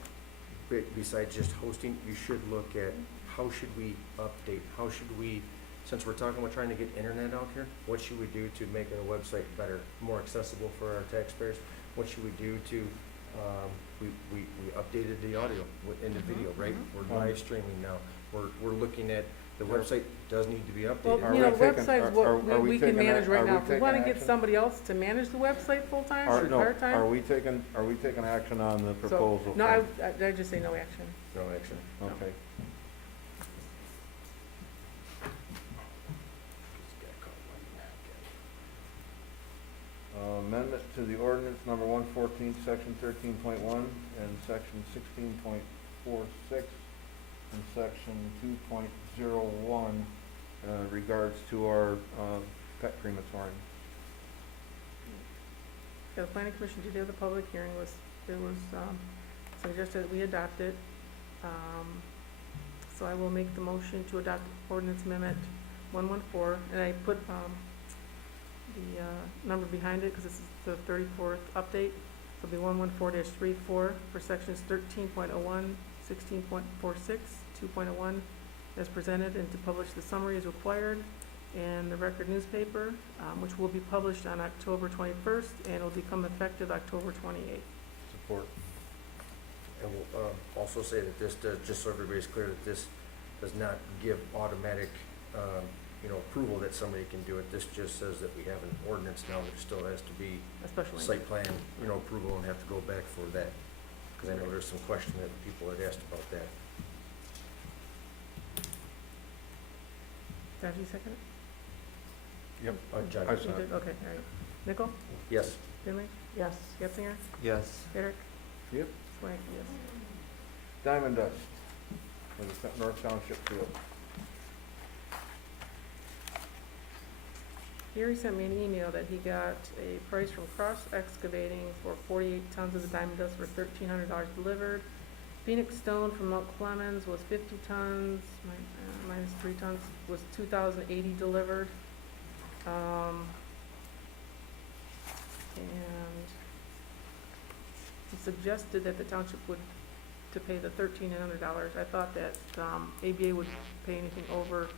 besides just hosting, you should look at how should we update, since we're talking about trying to get internet out here, what should we do to make our website better, more accessible for our taxpayers? What should we do to, we updated the audio and the video, right? We're live streaming now. We're looking at The website does need to be Well, updated. Are you know, we the taking- website's what are we we can taking manage ac- right are we now. If we taking wanna get action? somebody else to manage the website full-time or No, part-time. are we taking action on the So- proposal? No, from- I just say no action. No action. Okay. Amendment to the ordinance number 114, section 13.1, and section 16.46, and section 2.01, regards to our pet crematorium. Yeah, the planning commission did have the public hearing, it was suggested that we adopt it. So I will make the motion to adopt ordinance amendment 114, and I put the number behind it because this is the 34th update. It'll be 114-34 for sections 13.01, 16.46, 2.01 as presented, and to publish the summary as required in the Record newspaper, which will be published on October 21st, and will become effective October 28th. Support. And we'll also say that this, just so everybody's clear, that this does not give automatic, approval that somebody can do it. This just says that we have an ordinance now that still has to be Especially. site plan, approval, and have to go back for that. Because I know there's some question that people had asked about that. Did you second it? Yep. John, I You saw did, it. okay, all right. Nickel? yes. Finley? Yes. Getzinger? Yes. Eric? Yep. Swack, yes. Diamond Dust for the North Township field. Gary sent me an email that he got a price from Cross Excavating for 48 tons of the diamond dust for $1,300 delivered. Phoenix Stone from Mount Clemens was 50 tons, minus 3 tons, was 2,080 delivered. And he suggested that the township would, to pay the $1,300. I thought that ABA would pay anything over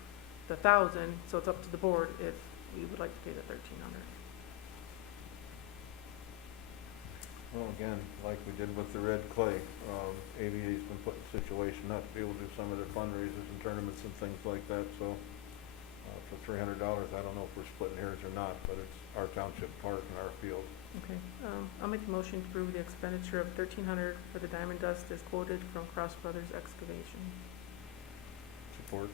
the 1,000, so it's up to the board if we would like to pay the $1,300. Well, again, like we did with the red clay, AVA's been put in a situation not to be able to do some of their fundraisers and tournaments and things like that, so for $300, I don't know if we're splitting hairs or not, but it's our township park and our field. Okay, I'll make the motion to approve the expenditure of $1,300 for the diamond dust as quoted from Cross Brothers Excavation. Support.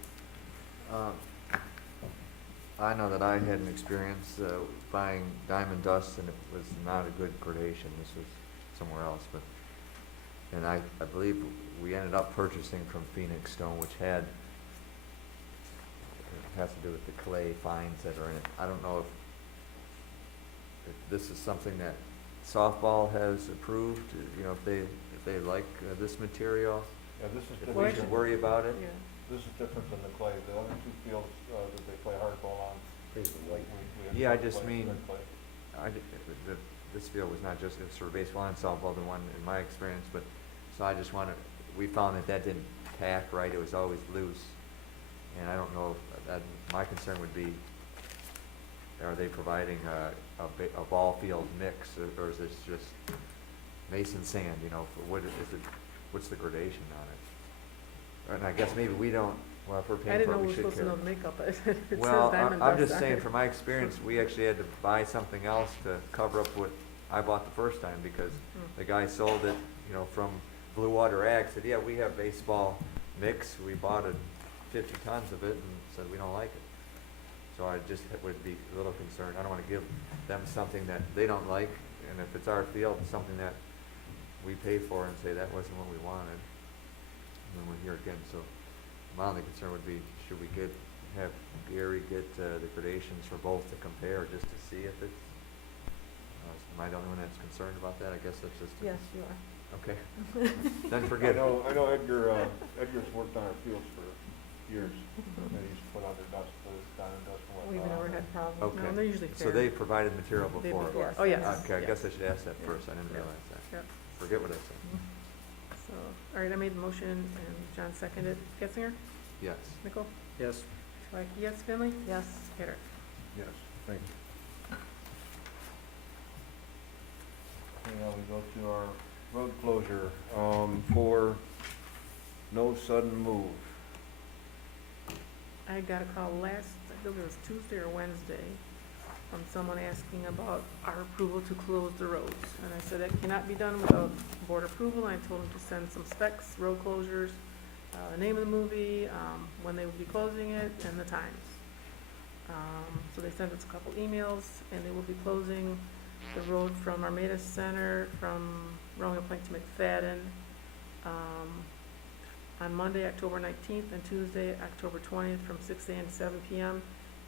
I know that I had an experience buying diamond dust, and it was not a good gradation. This was somewhere else, and I believe we ended up purchasing from Phoenix Stone, which has to do with the clay fines that are in it. I don't know if this is something that softball has approved, if they like this material, Yeah, this is if different. we should worry about it. Yeah. This is different than the clay. The other two fields that they play hardball on. Please, the white. Yeah, I just play mean- red clay. This field was not just for baseball and softball, the one in my experience, but, so I just we found that didn't tack right, it was always loose. And I don't know if that, my concern would be, are they providing a ball field mix, or is this just mason sand, what's the gradation on it? And I guess maybe we don't, well, if we're I paying didn't for know it, we we were should supposed to care. know the makeup, but it says Well, diamond I'm dust just on saying, it. from my experience, we actually had to buy something else to cover up what I bought the first time, because the guy sold it, from Blue Water Ag, said, yeah, we have baseball mix, we bought 50 tons of it, and said, we don't like it. So I just would be a little concerned, I don't wanna give them something that they don't like, and if it's our field, something that we pay for and say that wasn't what we wanted, and then we're here again, so my only concern would be, should we have Gary get the gradations for both to compare, just to see if it's, am I the only one that's concerned about that? I guess that's just. Yes, you are. Okay. Then I forget it. know Edgar's worked on our fields for years. They used to put under dust, the diamond dust and whatnot. We've never had problems. No, Okay. they're usually fair. So they provided material They've before? been- Yes. Oh, yes. Okay, I Yes. guess I should ask that Yeah. first, I didn't Yeah. realize that. Yep. Forget what I said. So, all right, I made the motion, and John seconded. Getzinger? Yes. Nickel? Yes. Swack, yes. Finley? Yes. Eric? Yes, thank you. Okay, now we go to our road closure, for no sudden move. I got a call last, I believe it was Tuesday or Wednesday, from someone asking about our approval to close the roads. And I said that cannot be done without board approval. I told them to send some specs, road closures, the name of the movie, when they would be closing it, and the times. So they sent us a couple emails, and they will be closing the road from Armada Center, from Rolling Plank to McFadden, on Monday, October 19th, and Tuesday, October 20th, from 6 a.m. to 7 p.m.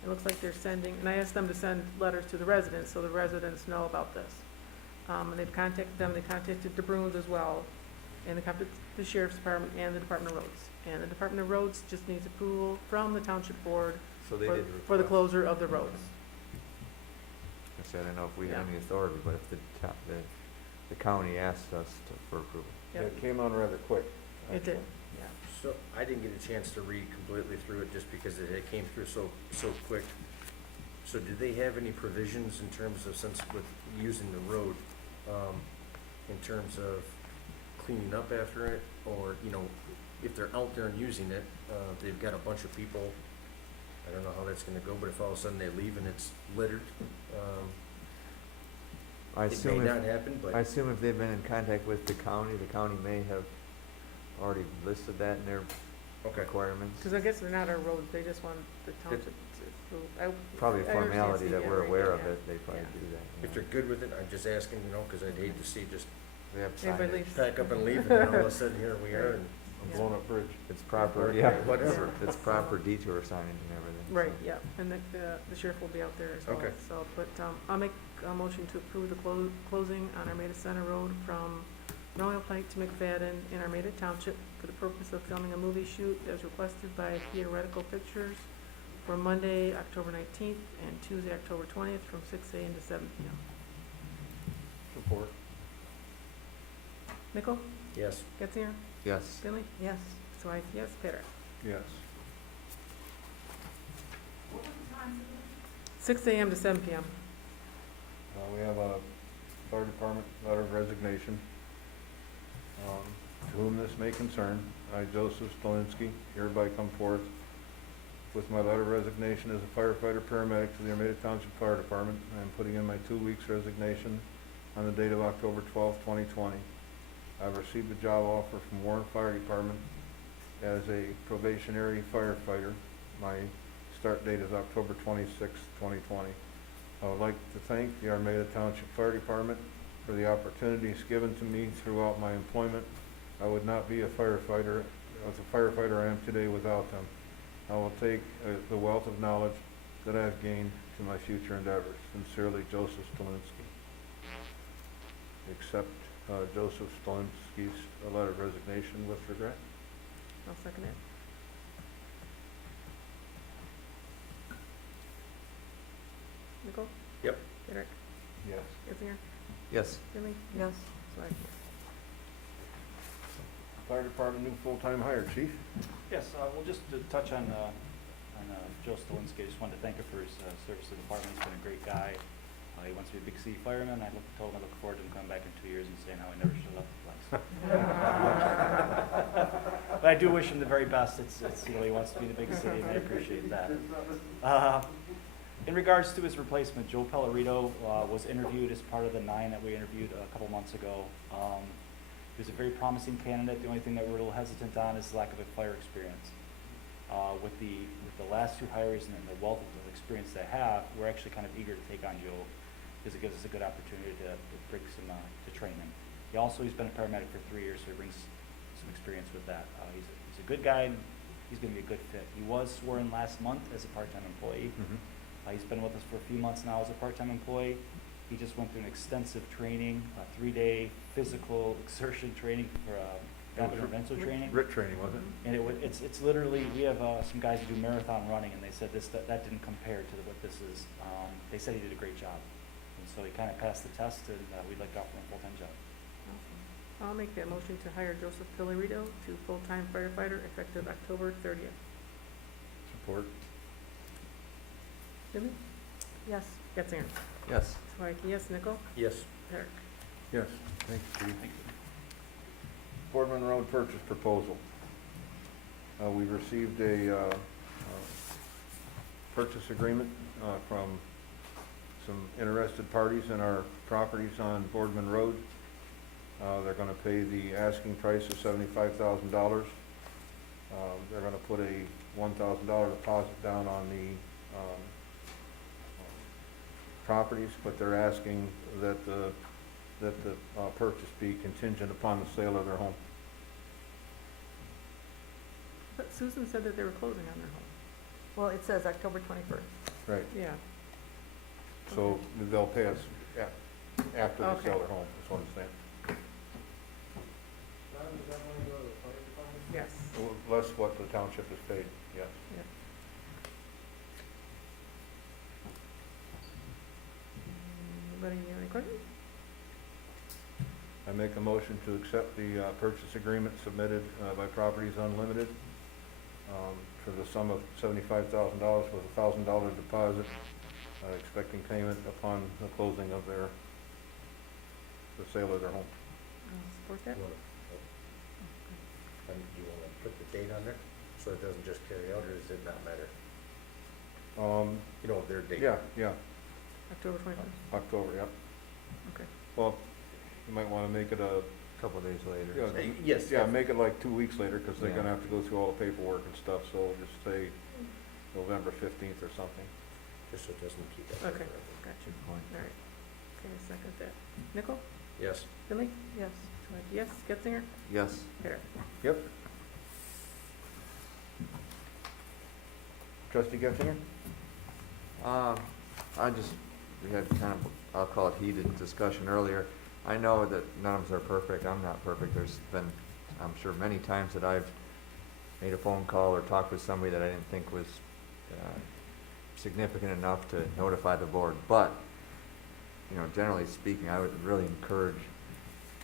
It looks like they're sending, and I asked them to send letters to the residents, so the residents know about this. And they've contacted them, they contacted the Bruins as well, and they contacted the Sheriff's Department and the Department of Roads. And the Department of Roads just needs approval from the Township Board So they for, did for the request. closure of the roads. I said, I don't know if we have Yeah. any authority, but if the county asked us for approval. Yeah, Yep. it came on rather quick. It did, actually. yeah. So I didn't get a chance to read completely through it just because it came through so quick. So do they have any provisions in terms of, since with using the road, in terms of cleaning up after it? Or, you know, if they're out there and using it, they've got a bunch of people, I don't know how that's gonna go, but if all of a sudden they leave and it's littered, I it may assume not if, happen, but. I assume if they've been in contact with the county may have already listed that in their Okay. requirements. Because I guess they're not our roads, they just want the township to approve. Probably a I understand formality that CDL, we're right, aware of yeah. it, they probably Yeah. do that. If they're good with it, I'm just asking, you know, cause I'd hate to see just They have Everybody signage. leaves. pack up and leave, and then all of a sudden here we are, and A blown up bridge. It's proper, Okay, yeah, whatever. it's proper detour signage and everything. Right, so. yeah, and the sheriff will be out there as well. Okay. So, but, I'll make a motion to approve the closing on Armada Center Road from Royal Plank to McFadden in Armada Township for the purpose of filming a movie shoot as requested by Theoretical Pictures for Monday, October 19th, and Tuesday, October 20th, from 6 a.m. to 7 p.m. Support. Nichol, yes. Getzinger, Yes, Finley, Yes. so I, yes, Peter. Yes. What were the times again? 6 a.m. to 7 p.m. We have a fire department letter of resignation. To whom this may concern, I, Joseph Stolinski, hereby come forth with my letter of resignation as a firefighter paramedic to the Armada Township Fire Department. I am putting in my 2 weeks resignation on the date of October 12th, 2020. I've received a job offer from Warren Fire Department as a probationary firefighter. My start date is October 26th, 2020. I would like to thank the Armada Township Fire Department for the opportunities given to me throughout my employment. I would not be a firefighter, as a firefighter I am today without them. I will take the wealth of knowledge that I have gained to my future endeavors. Sincerely, Joseph Stolinski. Accept Joseph Stolinski's letter of resignation with regret. I'll second it. Nichol? Yep. Peter, Yes. Getzinger, yes, Finley, Yes. so I, yes. Fire Department new full-time hire, chief. Yes, well, just to touch on Joe Stolinski, I just wanted to thank him for his service to the department. He's been a great guy. He wants to be a big city fireman. Told him I look forward to him coming back in 2 years and saying how I never should have left the place. But I do wish him the very best. It's he wants to be the big city, and I appreciate that. In regards to his replacement, Joe Pellerito was interviewed as part of the 9 that we interviewed a couple months ago. He was a very promising candidate. The only thing that we're a little hesitant on is lack of a fire experience. With the last 2 hires and the wealth of experience they have, we're actually kind of eager to take on Joe because it gives us a good opportunity to bring some to train him. He's been a paramedic for 3 years, so he brings some experience with that. He's a good guy, and he's going to be a good fit. He was sworn last month as a part-time employee. He's been with us for a few months now as a part-time employee. He just went through an extensive training, a 3-day physical exertion training for rapid intervention training. RIT training, wasn't it? And it's literally, we have some guys who do marathon running, and they said that didn't compare to what this is. They said he did a great job. And so he kind of passed the test, and we'd like to offer him a full-time job. Awesome. I'll make that motion to hire Joseph Pellerito to full-time firefighter effective October 30th. Support. Finley, Yes. Getzinger, yes. so I, yes, Nichol, Yes. Peter. Yes. Thank you, chief. Fordman Road purchase proposal. We received a purchase agreement from some interested parties in our properties on Fordman Road. They're gonna pay the asking price of $75,000. They're gonna put a $1,000 deposit down on the properties, but they're asking that the purchase be contingent upon the sale of their home. But Susan said that they were closing on their home. Well, it says October 21st. Right. Yeah. So they'll pay us after they Okay. sell their home, is what I'm saying. John, does that money go to the fire department? Yes. Less what the township has paid, yes. Anybody have any questions? I make a motion to accept the purchase agreement submitted by Properties Unlimited for the sum of $75,000 with a $1,000 deposit, expecting payment upon the closing of the sale of their home. I'll support that. Do you want to put the date on there, so it doesn't just carry out, or does it not matter? You know, their date. Yeah, October 21st. October, yep. Okay. Well, you might want to make it a, Couple days later. yeah, Yes. yeah, make it like 2 weeks later, because they're Yeah. gonna have to go through all the paperwork and stuff, so just say November 15th or something. Just so it doesn't keep it. Okay. Got you. All right. Okay, second that. Nickel? Yes. Finley? Yes. Yes. Getzinger? Yes. Here. Yep. Trustee Gettinger? We had kind of, I'll call it heated discussion earlier. I know that none of us are perfect, I'm not perfect, there's been, I'm sure, many times that I've made a phone call or talked with somebody that I didn't think was significant enough to notify the board, but, you know, generally speaking, I would really encourage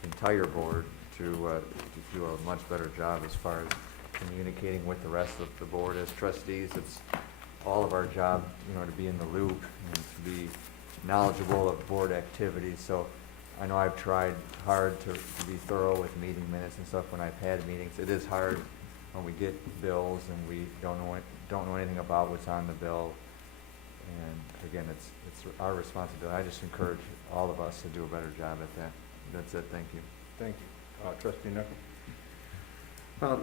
the entire board to do a much better job as far as communicating with the rest of the board. As trustees, it's all of our job, you know, to be in the loop and to be knowledgeable of board activities. So I know I've tried hard to be thorough with meeting minutes and stuff when I've had meetings. It is hard when we get bills and we don't know anything about what's on the bill. And again, it's our responsibility. I just encourage all of us to do a better job at that. That's it. Thank you. Thank you. Trustee Nickel?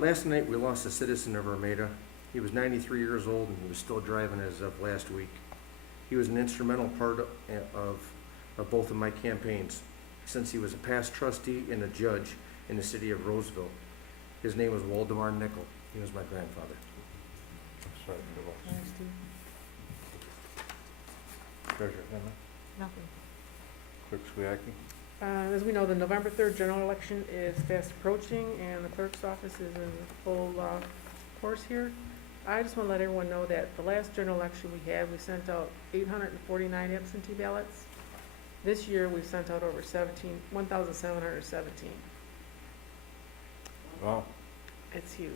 Last night, we lost a citizen of Armada. He was 93 years old, and he was still driving as of last week. He was an instrumental part of both of my campaigns, since he was a past trustee and a judge in the city of Roseville. His name was Waldemar Nickel. He was my grandfather. Sorry to go. Thanks, Steve. Treasurer Finley? Nothing. Clerk Swiacki? As we know, the November 3rd general election is fast approaching, and the clerk's office is in full course here. I just want to let everyone know that the last general election we had, we sent out 849 absentee ballots. This year, we've sent out over 1,717. Wow. It's huge.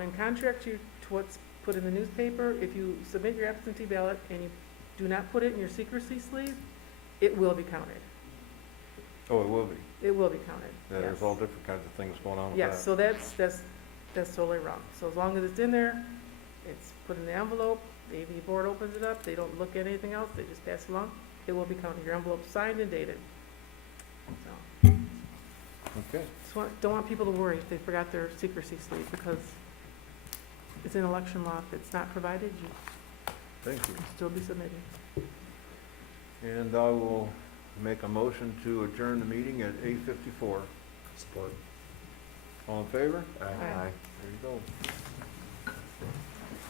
In contrast to what's put in the newspaper, if you submit your absentee ballot and you do not put it in your secrecy sleeve, it will be counted. Oh, it will be. It will be counted. Yeah, yes. there's all different kinds of things going on with that. Yes, so that's totally wrong. So as long as it's in there, it's put in the envelope, the AV board opens it up, they don't look at anything else, they just pass it along, it will be counted. Your envelope's signed and dated. So, Okay. don't want people to worry if they forgot their secrecy sleeve, because it's in election law. If it's not provided, you Thank you. can still be submitting. And I will make a motion to adjourn the meeting at 8:54. Support. All in favor? Aye. Aye. There you go.